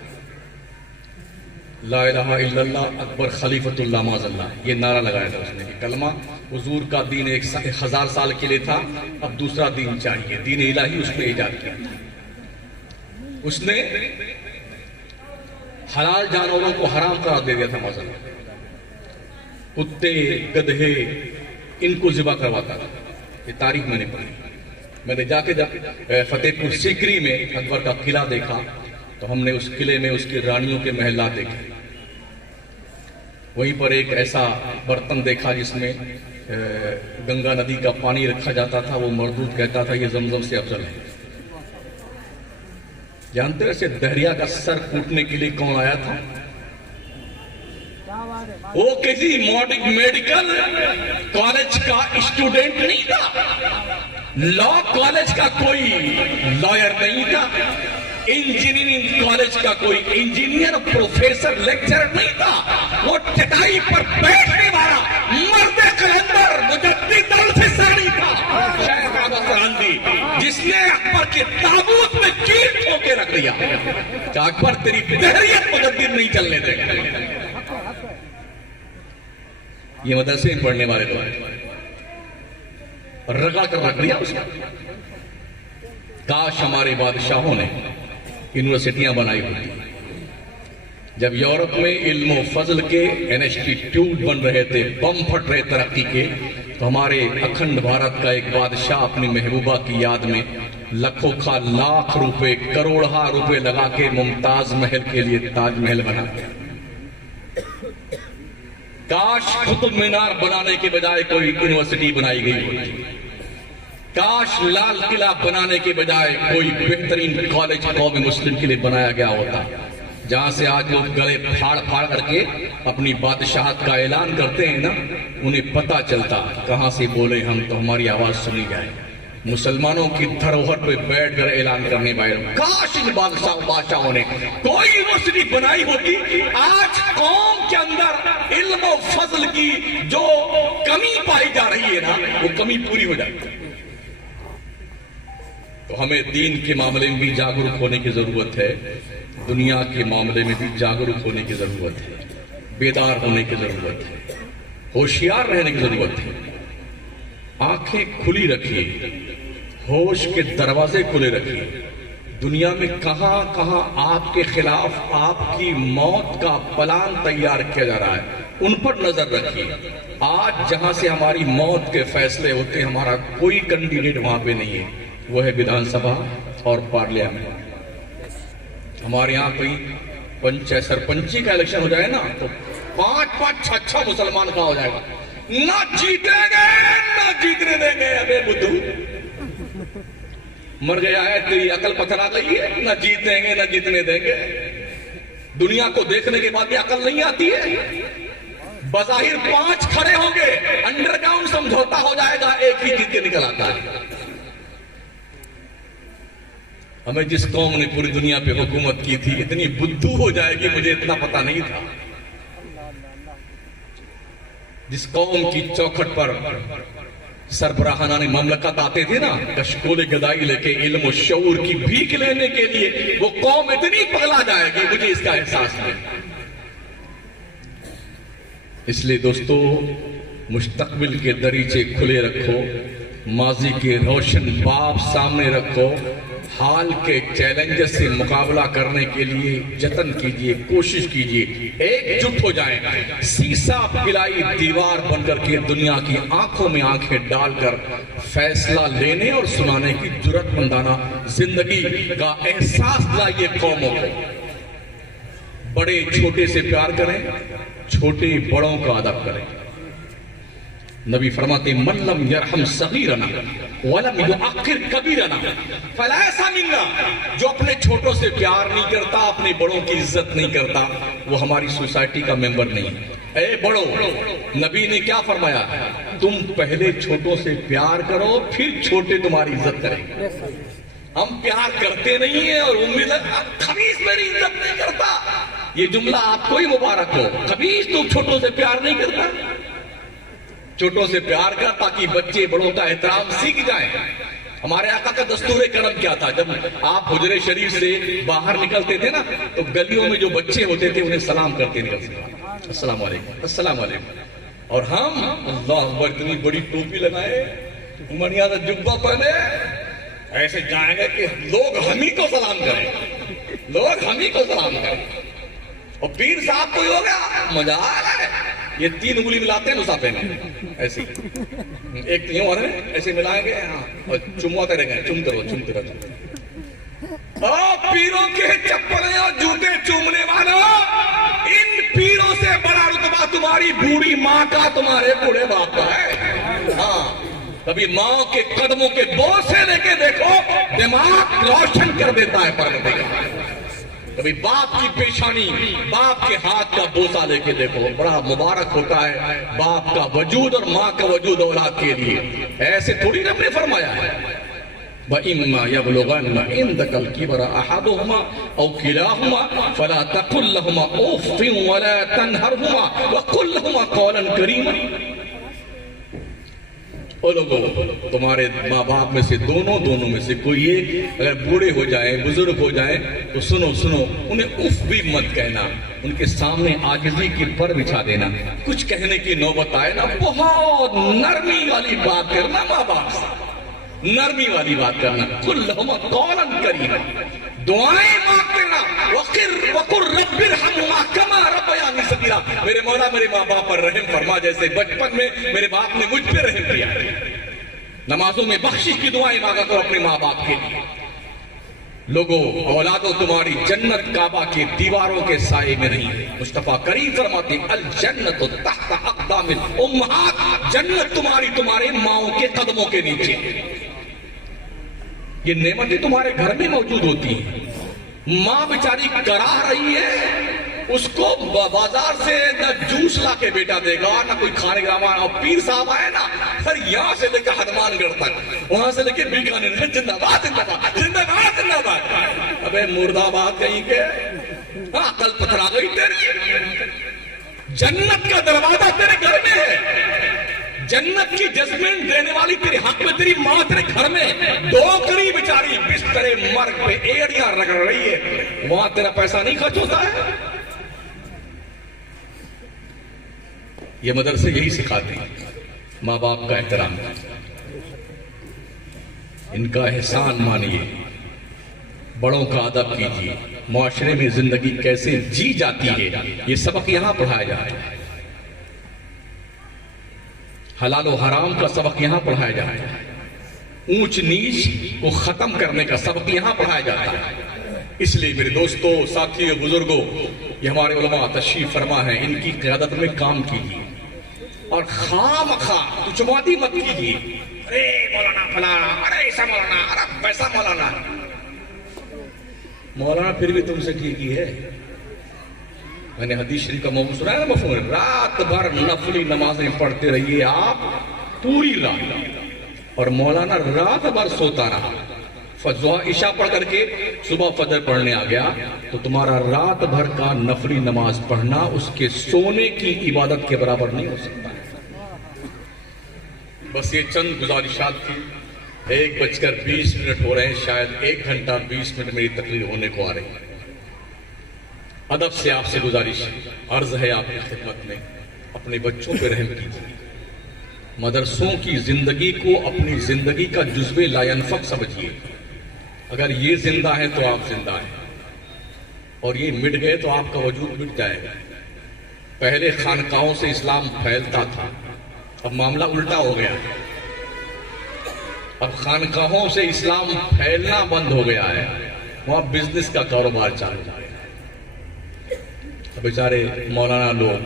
لا الہ الا اللہ اکبر خلیفۃ اللہ معاذ اللہ، یہ نعرہ لگایا تھا اس نے. کلمہ حضور کا دین 1000 سال کے لیے تھا، اب دوسرا دین چاہیے، دین الہی اس نے ایجاد کیا. اس نے حلال جانوروں کو حرام قرار دے دیا تھا معاذ اللہ. کتے گدھے ان کو ذبح کرواتا تھا. یہ تاریخ میں نے پڑھی. میں نے جا کے فتح پور سیکری میں اکبر کا قلعہ دیکھا تو ہم نے اس قلعے میں اس کی رانیوں کے محلات دیکھے. وہیں پر ایک ایسا برتن دیکھا جس میں گنگا ندی کا پانی رکھا جاتا تھا. وہ مردود کہتا تھا یہ زمزم سے افضل ہے. جانتے ہیں اسے دہریا کا سر کوٹنے کے لیے کون آیا تھا؟ وہ کسی میڈیکل کالج کا اسٹوڈنٹ نہیں تھا، لا کالج کا کوئی لائر نہیں تھا، انجینئرنگ کالج کا کوئی انجینئر پروفیسر لیکچرر نہیں تھا. وہ چٹائی پر بیٹھنے والا مرد قلندر مجدد الفسانی تھا، شیخ احمد سرہندی، جس نے اکبر کے تابوت میں کیل ٹھوک کے رکھ دیا کہ اکبر تیری دہریت مجدد نہیں چلنے دے گا. یہ مدرسے میں پڑھنے والے لوگ رگڑ کر رکھ دیا اس نے. کاش ہمارے بادشاہوں نے یونیورسٹیاں بنائی ہوتی. جب یورپ میں علم و فضل کے انسٹیٹیوٹ بن رہے تھے، بم پھٹ رہے ترقی کے، تو ہمارے اکھنڈ بھارت کا ایک بادشاہ اپنی محبوبہ کی یاد میں لکھوں کا لاکھ روپے کروڑہ روپے لگا کے ممتاز محل کے لیے تاج محل بنا. کاش قطب مینار بنانے کے بجائے کوئی یونیورسٹی بنائی گئی ہوتی. کاش لال قلعہ بنانے کے بجائے کوئی بہترین کالج قوم مسلم کے لیے بنایا گیا ہوتا، جہاں سے آج لوگ گلے پھاڑ پھاڑ کر کے اپنی بادشاہت کا اعلان کرتے ہیں نا، انہیں پتہ چلتا کہاں سے بولے ہم تو ہماری آواز سنی جائے. مسلمانوں کی دھروہر پہ بیٹھ کر اعلان کرنے والے کاش ان بادشاہوں نے کوئی یونیورسٹی بنائی ہوتی. آج قوم کے اندر علم و فضل کی جو کمی پائی جا رہی ہے نا، وہ کمی پوری ہو جاتی. تو ہمیں دین کے معاملے میں بھی جاگرک ہونے کی ضرورت ہے، دنیا کے معاملے میں بھی جاگرک ہونے کی ضرورت ہے، بیدار ہونے کی ضرورت ہے، ہوشیار رہنے کی ضرورت ہے. آنکھیں کھلی رکھیے، ہوش کے دروازے کھلے رکھیے. دنیا میں کہاں کہاں آپ کے خلاف آپ کی موت کا پلان تیار کیا جا رہا ہے، ان پر نظر رکھیے. آج جہاں سے ہماری موت کے فیصلے ہوتے ہیں، ہمارا کوئی کینڈیڈیٹ وہاں پہ نہیں ہے، وہ ہے ویدھان سبھا اور پارلیمنٹ. ہمارے یہاں کوئی سرپنچی کا الیکشن ہو جائے نا تو 5 6 مسلمان کہاں ہو جائے گا، نہ جیتیں گے نہ جیتنے دیں گے. ابے بدھو مر گیا ہے، تیری عقل پتھر آ گئی ہے، نہ جیتیں گے نہ جیتنے دیں گے. دنیا کو دیکھنے کے بعد بھی عقل نہیں آتی ہے. بظاہر 5 کھڑے ہوں گے، انڈر گراؤنڈ سمجھوتا ہو جائے گا، ایک ہی جیت کے نکل آتا ہے. ہمیں جس قوم نے پوری دنیا پہ حکومت کی تھی اتنی بدھو ہو جائے گی، مجھے اتنا پتا نہیں تھا. جس قوم کی چوکھٹ پر سربراہان مملکت آتے تھے نا کشکول گدائی لے کے علم و شعور کی بھیک لینے کے لیے، وہ قوم اتنی پگلا جائے گی، مجھے اس کا احساس ہے. اس لیے دوستو، مستقبل کے دریچے کھلے رکھو، ماضی کے روشن باب سامنے رکھو، حال کے چیلنجز سے مقابلہ کرنے کے لیے جتن کیجئے، کوشش کیجئے، ایک جٹ ہو جائیں، سیسا پلائی دیوار بن کر کے دنیا کی آنکھوں میں آنکھیں ڈال کر فیصلہ لینے اور سنانے کی جرأت مندانہ زندگی کا احساس لائیے قوموں کو. بڑے چھوٹے سے پیار کریں، چھوٹے بڑوں کا ادب کریں. نبی فرماتے من لم یرحم صغیرنا ولم یعقر کبیرنا فلیس منا. جو اپنے چھوٹوں سے پیار نہیں کرتا، اپنے بڑوں کی عزت نہیں کرتا، وہ ہماری سوسائٹی کا ممبر نہیں. اے بڑو، نبی نے کیا فرمایا؟ تم پہلے چھوٹوں سے پیار کرو، پھر چھوٹے تمہاری عزت کریں. ہم پیار کرتے نہیں ہیں اور امید ہے خبیث میری عزت نہیں کرتا. یہ جملہ آپ کو ہی مبارک ہو. خبیث تم چھوٹوں سے پیار نہیں کرتا. چھوٹوں سے پیار کر تاکہ بچے بڑوں کا احترام سیکھ جائیں. ہمارے آقا کا دستور کرم کیا تھا؟ جب آپ حجرے شریف سے باہر نکلتے تھے نا تو گلیوں میں جو بچے ہوتے تھے انہیں سلام کرتے نکلتے تھے، السلام علیکم السلام علیکم. اور ہم اللہ اکبر اتنی بڑی ٹوپی لگائے، منیا سے جبہ پہنے، ایسے جائیں گے کہ لوگ ہم ہی کو سلام کریں، لوگ ہم ہی کو سلام کریں. اور پیر صاحب کوئی ہو گیا مزہ آ رہا ہے، یہ 3 انگلی ملاتے ہیں مسافے میں ایسے ایک یوں اور ایسے ملائیں گے، ہاں، اور چمواتے رہیں گے، چم کرو چم کرو چم کرو. پیروں کے چپلیں اور جوتے چومنے والوں، ان پیروں سے بڑا رتبہ تمہاری بوڑھی ماں کا، تمہارے بوڑھے باپ کا ہے. ہاں، کبھی ماں کے قدموں کے بوسے لے کے دیکھو، دماغ روشن کر دیتا ہے پردے کا. کبھی باپ کی پیشانی، باپ کے ہاتھ کا بوسہ لے کے دیکھو، بڑا مبارک ہوتا ہے باپ کا وجود اور ماں کا وجود اولاد کے لیے. ایسے تھوڑی رب نے فرمایا ہے وَإِمَّا يَبْلُغَنَّ عِنْدَكَ الْكِبَرَ أَحَدُهُمَا أَوْ كِلَاهُمَا فَلَا تَقُل لَّهُمَا أُفٍّ وَلَا تَنْهَرْهُمَا وَقُل لَّهُمَا قَوْلًا كَرِيمًا. او لوگو، تمہارے ماں باپ میں سے دونوں میں سے کوئی ایک اگر بوڑھے ہو جائیں، بزرگ ہو جائیں تو سنو انہیں اف بھی مت کہنا. ان کے سامنے عاجزی کی پر بچھا دینا. کچھ کہنے کی نوبت آئے نا، بہت نرمی والی بات کرنا ماں باپ سے، نرمی والی بات کرنا. قُل لَّهُمَا قَوْلًا كَرِيمًا. دعائیں مانگ کرنا. وَقُلْ رَبِّ ارْحَمْهُمَا كَمَا رَبَّيَانِي صَغِيرًا. میرے مولا میرے ماں باپ پر رحم فرما جیسے بچپن میں میرے باپ نے مجھ پہ رحم کیا. نمازوں میں بخشش کی دعائیں مانگا کرو اپنے ماں باپ کے لیے. لوگوں، اولادوں تمہاری جنت کعبہ کے دیواروں کے سائے میں نہیں. مصطفیٰ کریم فرماتے ہیں الجنت تحت اقدام الامہات. جنت تمہارے ماؤں کے قدموں کے نیچے. یہ نعمتیں تمہارے گھر میں موجود ہوتی ہیں. ماں بیچاری کرا رہی ہے، اس کو بازار سے نہ جوس لا کے بیٹا دے گا، نہ کوئی کھانے کا سامان. اور پیر صاحب آئے نا سر، یہاں سے لے کے ہنومان گڑھ تک، وہاں سے لے کے بیکانیر، زندہ باد زندہ باد زندہ باد زندہ باد. ابے مرد آباد کہیں کے عقل پتھرا گئی تیری. جنت کا دروازہ تیرے گھر میں ہے. جنت کی ججمنٹ دینے والی تیرے حق میں تیری ماں تیرے گھر میں. ڈوکری بیچاری بستر مرگ پہ ایڑیاں رگڑ رہی ہے، وہاں تیرا پیسہ نہیں خرچ ہوتا ہے. یہ مدرسے یہی سکھاتے ہیں، ماں باپ کا احترام، ان کا احسان مانیے، بڑوں کا ادب کیجیے. معاشرے میں زندگی کیسے جی جاتی ہے یہ سبق یہاں پڑھایا جاتا ہے. حلال و حرام کا سبق یہاں پڑھایا جاتا ہے. اونچ نیچ کو ختم کرنے کا سبق یہاں پڑھایا جاتا ہے. اس لیے میرے دوستوں، ساتھیوں، بزرگوں، یہ ہمارے علماء تشریف فرما ہیں، ان کی قیادت میں کام کیجیے اور خام خواہ چماتی مت کیجیے. ارے مولانا فلانا، ارے ایسا مولانا، ارے ویسا مولانا. مولانا پھر بھی تم سے ٹھیک ہی ہے. میں نے حدیث شریف کا موضوع سنا ہے نا، مفہوم رات بھر نفلی نمازیں پڑھتے رہیے آپ پوری رات، اور مولانا رات بھر سوتا رہا. عشاء پڑھ کر کے صبح فجر پڑھنے آ گیا تو تمہارا رات بھر کا نفلی نماز پڑھنا اس کے سونے کی عبادت کے برابر نہیں ہو سکتا. بس یہ چند گزارشات تھی. 1:20 ہو رہے ہیں، شاید 1 گھنٹہ 20 منٹ میری تقریر ہونے کو آ رہی ہے. ادب سے آپ سے گزارش عرض ہے آپ کی خدمت میں، اپنے بچوں پہ رحم کیجیے. مدرسوں کی زندگی کو اپنی زندگی کا جزو لا ينفق سمجھیے. اگر یہ زندہ ہے تو آپ زندہ ہیں، اور یہ مٹ گئے تو آپ کا وجود مٹ جائے گا. پہلے خانقاہوں سے اسلام پھیلتا تھا، اب معاملہ الٹا ہو گیا. اب خانقاہوں سے اسلام پھیلنا بند ہو گیا ہے، وہاں بزنس کا کاروبار چالو ہے. بیچارے مولانا لوگ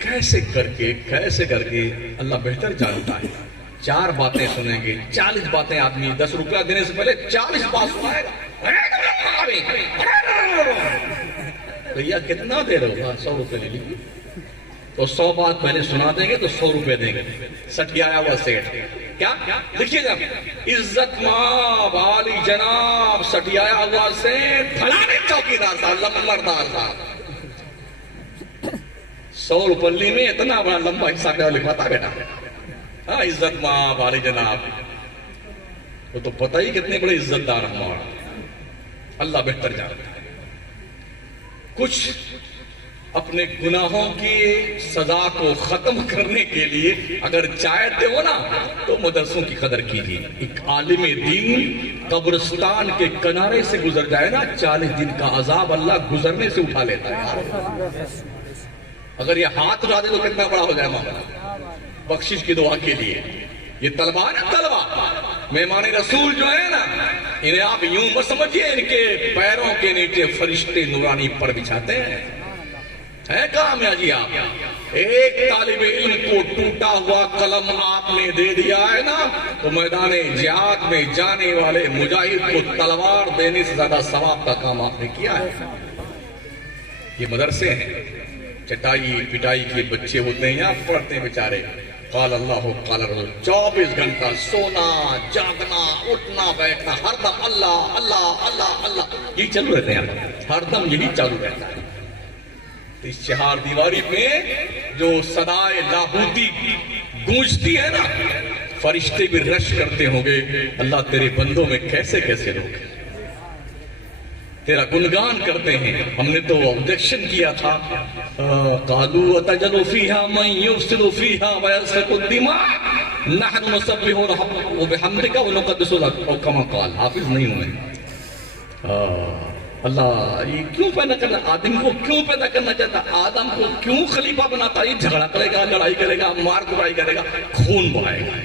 کیسے کر کے اللہ بہتر جانتا ہے 4 باتیں سنیں گے 40 باتیں آدمی 10 روپیہ دینے سے پہلے 40 بات سنائے گا. بھیا کتنا دے رہے ہو؟ 100 روپے لے لیجیے. تو 100 بات پہلے سنا دیں گے تو 100 روپے دیں گے. سٹیایا ہوا سیٹ کیا دیکھیے گا. عزت ماں والی جناب سٹیایا ہوا سیٹ فلانے چوکیدار صاحب لمبردار صاحب 100 روپلی میں اتنا بڑا لمبا حصہ لکھواتا بیٹا. ہاں عزت ماں والی جناب وہ تو پتہ ہی کتنے بڑے عزت دار ہمارا. اللہ بہتر جانتا ہے. کچھ اپنے گناہوں کی سزا کو ختم کرنے کے لیے اگر چاہتے ہو نا تو مدرسوں کی قدر کیجیے. ایک عالم دین قبرستان کے کنارے سے گزر جائے نا 40 دن کا عذاب اللہ گزرنے سے اٹھا لیتا ہے. اگر یہ ہاتھ اٹھا دے تو کتنا بڑا ہو جائے معاملہ بخشش کی دعا کے لیے. یہ طلبہ نا طلبہ مہمان رسول جو ہے نا انہیں آپ یوں مت سمجھیے ان کے پیروں کے نیچے فرشتے نورانی پر بچھاتے ہیں. ہے کام ہے جی. آپ ایک طالب علم کو ٹوٹا ہوا قلم آپ نے دے دیا ہے نا تو میدان جہاد میں جانے والے مجاہد کو تلوار دینے سے زیادہ ثواب کا کام آپ نے کیا ہے. یہ مدرسے ہیں چٹائی پٹائی کے بچے ہوتے ہیں یہاں پڑھتے ہیں بیچارے. قال اللہ قال رسول 24 گھنٹہ سونا جاگنا اٹھنا بیٹھنا ہر دم اللہ اللہ اللہ اللہ یہی چلو رہتے ہیں. ہر دم یہی چالو رہتا ہے. اس 4 دیواری میں جو صدائے لاہوتی گونجتی ہے نا فرشتے بھی رش کرتے ہوں گے. اللہ تیرے بندوں میں کیسے کیسے لوگ تیرا گنگان کرتے ہیں. ہم نے تو آبجیکشن کیا تھا قالوا اتجل فيها من يفسد فيها ويسفك الدماء نحن نسبح بحمدك ونقدس لك او كما قال. حافظ نہیں ہوں میں. اللہ یہ کیوں پیدا کرنا آدم کو کیوں پیدا کرنا چاہتا آدم کو کیوں خلیفہ بناتا. یہ جھگڑا کرے گا لڑائی کرے گا مار کٹائی کرے گا خون بہائے گا.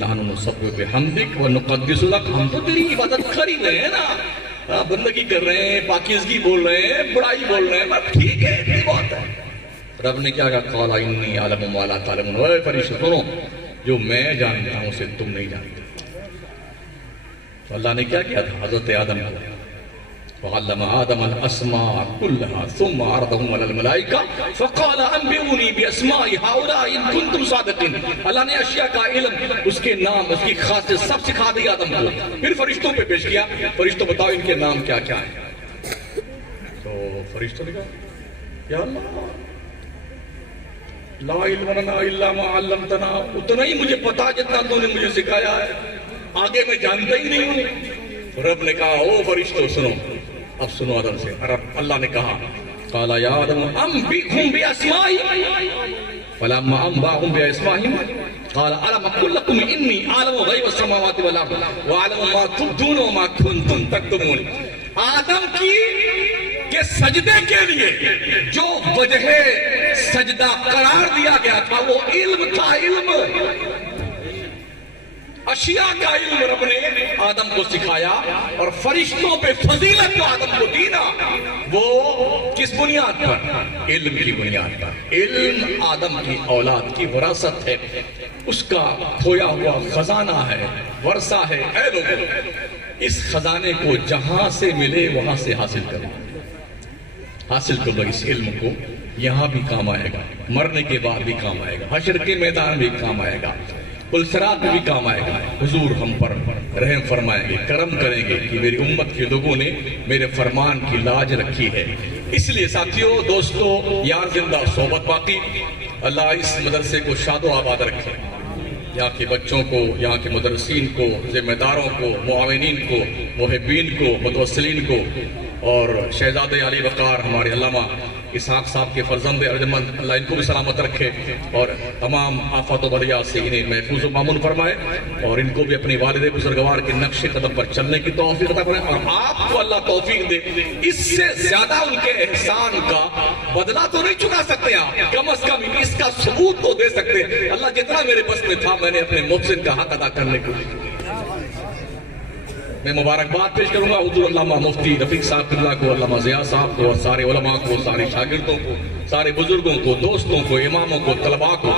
نحن نسبح بحمدك ونقدس لك ہم تو تیری عبادت کر ہی رہے ہیں نا بندگی کر رہے ہیں پاکیزگی بول رہے ہیں بڑائی بول رہے ہیں ٹھیک ہے اتنی بات ہے. رب نے کیا کہا قال انی اعلم ما لا تعلمون. اے فرشتے سنو جو میں جانتا ہوں اسے تم نہیں جانتے. تو اللہ نے کیا کیا تھا حضرت آدم کو وعلم آدم الاسماء كلها ثم عرضهم على الملائكة فقال انبئوني باسماء هؤلاء ان كنتم صادقين. اللہ نے اشیاء کا علم اس کے نام اس کی خاصیت سب سکھا دیا آدم کو. پھر فرشتوں پہ پیش کیا فرشتوں بتاؤ ان کے نام کیا کیا ہیں. تو فرشتوں نے کہا یا اللہ لا علم لنا الا ما علمتنا. اتنا ہی مجھے پتا جتنا تو نے مجھے سکھایا ہے آگے میں جانتا ہی نہیں ہوں. رب نے کہا او فرشتوں سنو. اب سنو آدم سے. اللہ نے کہا قال یا آدم انبئهم باسمائهم فلما انبأهم باسمائهم قال الم اقل لكم انی اعلم غیب السماوات والارض واعلم ما تبدون وما كنتم تكتمون. آدم کے سجدے کے لیے جو وجہ سجدہ قرار دیا گیا تھا وہ علم تھا. علم اشیاء کا علم رب نے آدم کو سکھایا اور فرشتوں پہ فضیلت جو آدم کو دی نا وہ کس بنیاد پر علم کی بنیاد پر. علم آدم کی اولاد کی وراثت ہے اس کا کھویا ہوا خزانہ ہے ورثہ ہے. اے لوگوں اس خزانے کو جہاں سے ملے وہاں سے حاصل کرو. حاصل کر لو اس علم کو. یہاں بھی کام آئے گا مرنے کے بعد بھی کام آئے گا حشر کے میدان بھی کام آئے گا پلسرات میں بھی کام آئے گا. حضور ہم پر رحم فرمائیں گے کرم کریں گے کہ میری امت کے لوگوں نے میرے فرمان کی لاج رکھی ہے. اس لیے ساتھیوں دوستو یار زندہ صحبت باقی. اللہ اس مدرسے کو شاد و آباد رکھے. یہاں کے بچوں کو یہاں کے مدرسین کو ذمہ داروں کو معاونین کو محبین کو متوسلین کو اور شہزاد علی وقار ہمارے علامہ اسحاق صاحب کے فرزند ارجمند اللہ ان کو بھی سلامت رکھے اور تمام آفات و بلیات سے انہیں محفوظ و مامون فرمائے اور ان کو بھی اپنی والد بزرگوار کے نقش قدم پر چلنے کی توفیق عطا فرمائے اور آپ کو اللہ توفیق دے. اس سے زیادہ ان کے احسان کا بدلہ تو نہیں چکا سکتے آپ کم از کم اس کا ثبوت تو دے سکتے. اللہ جتنا میرے بس میں تھا میں نے اپنے محسن کا حق ادا کرنے کو میں مبارکباد پیش کروں گا حضور علامہ مفتی رفیق صاحب اللہ کو، علامہ ضیاء صاحب کو، اور سارے علماء کو، سارے شاگردوں کو، سارے بزرگوں کو، دوستوں کو، اماموں کو، طلباء کو،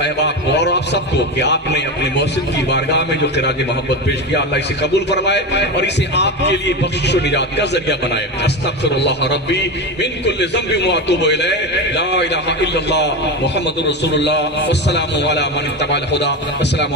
احباب کو، اور آپ سب کو کہ آپ نے اپنے محسن کی بارگاہ میں جو خراج محبت پیش کیا، اللہ اسے قبول فرمائے اور اسے آپ کے لیے بخشش و نجات کا ذریعہ بنائے۔ استغفر اللہ ربی من کل ذنب واتوب الیہ، لا الہ الا اللہ محمد رسول اللہ، والسلام علی من اتبع الہدی، السلام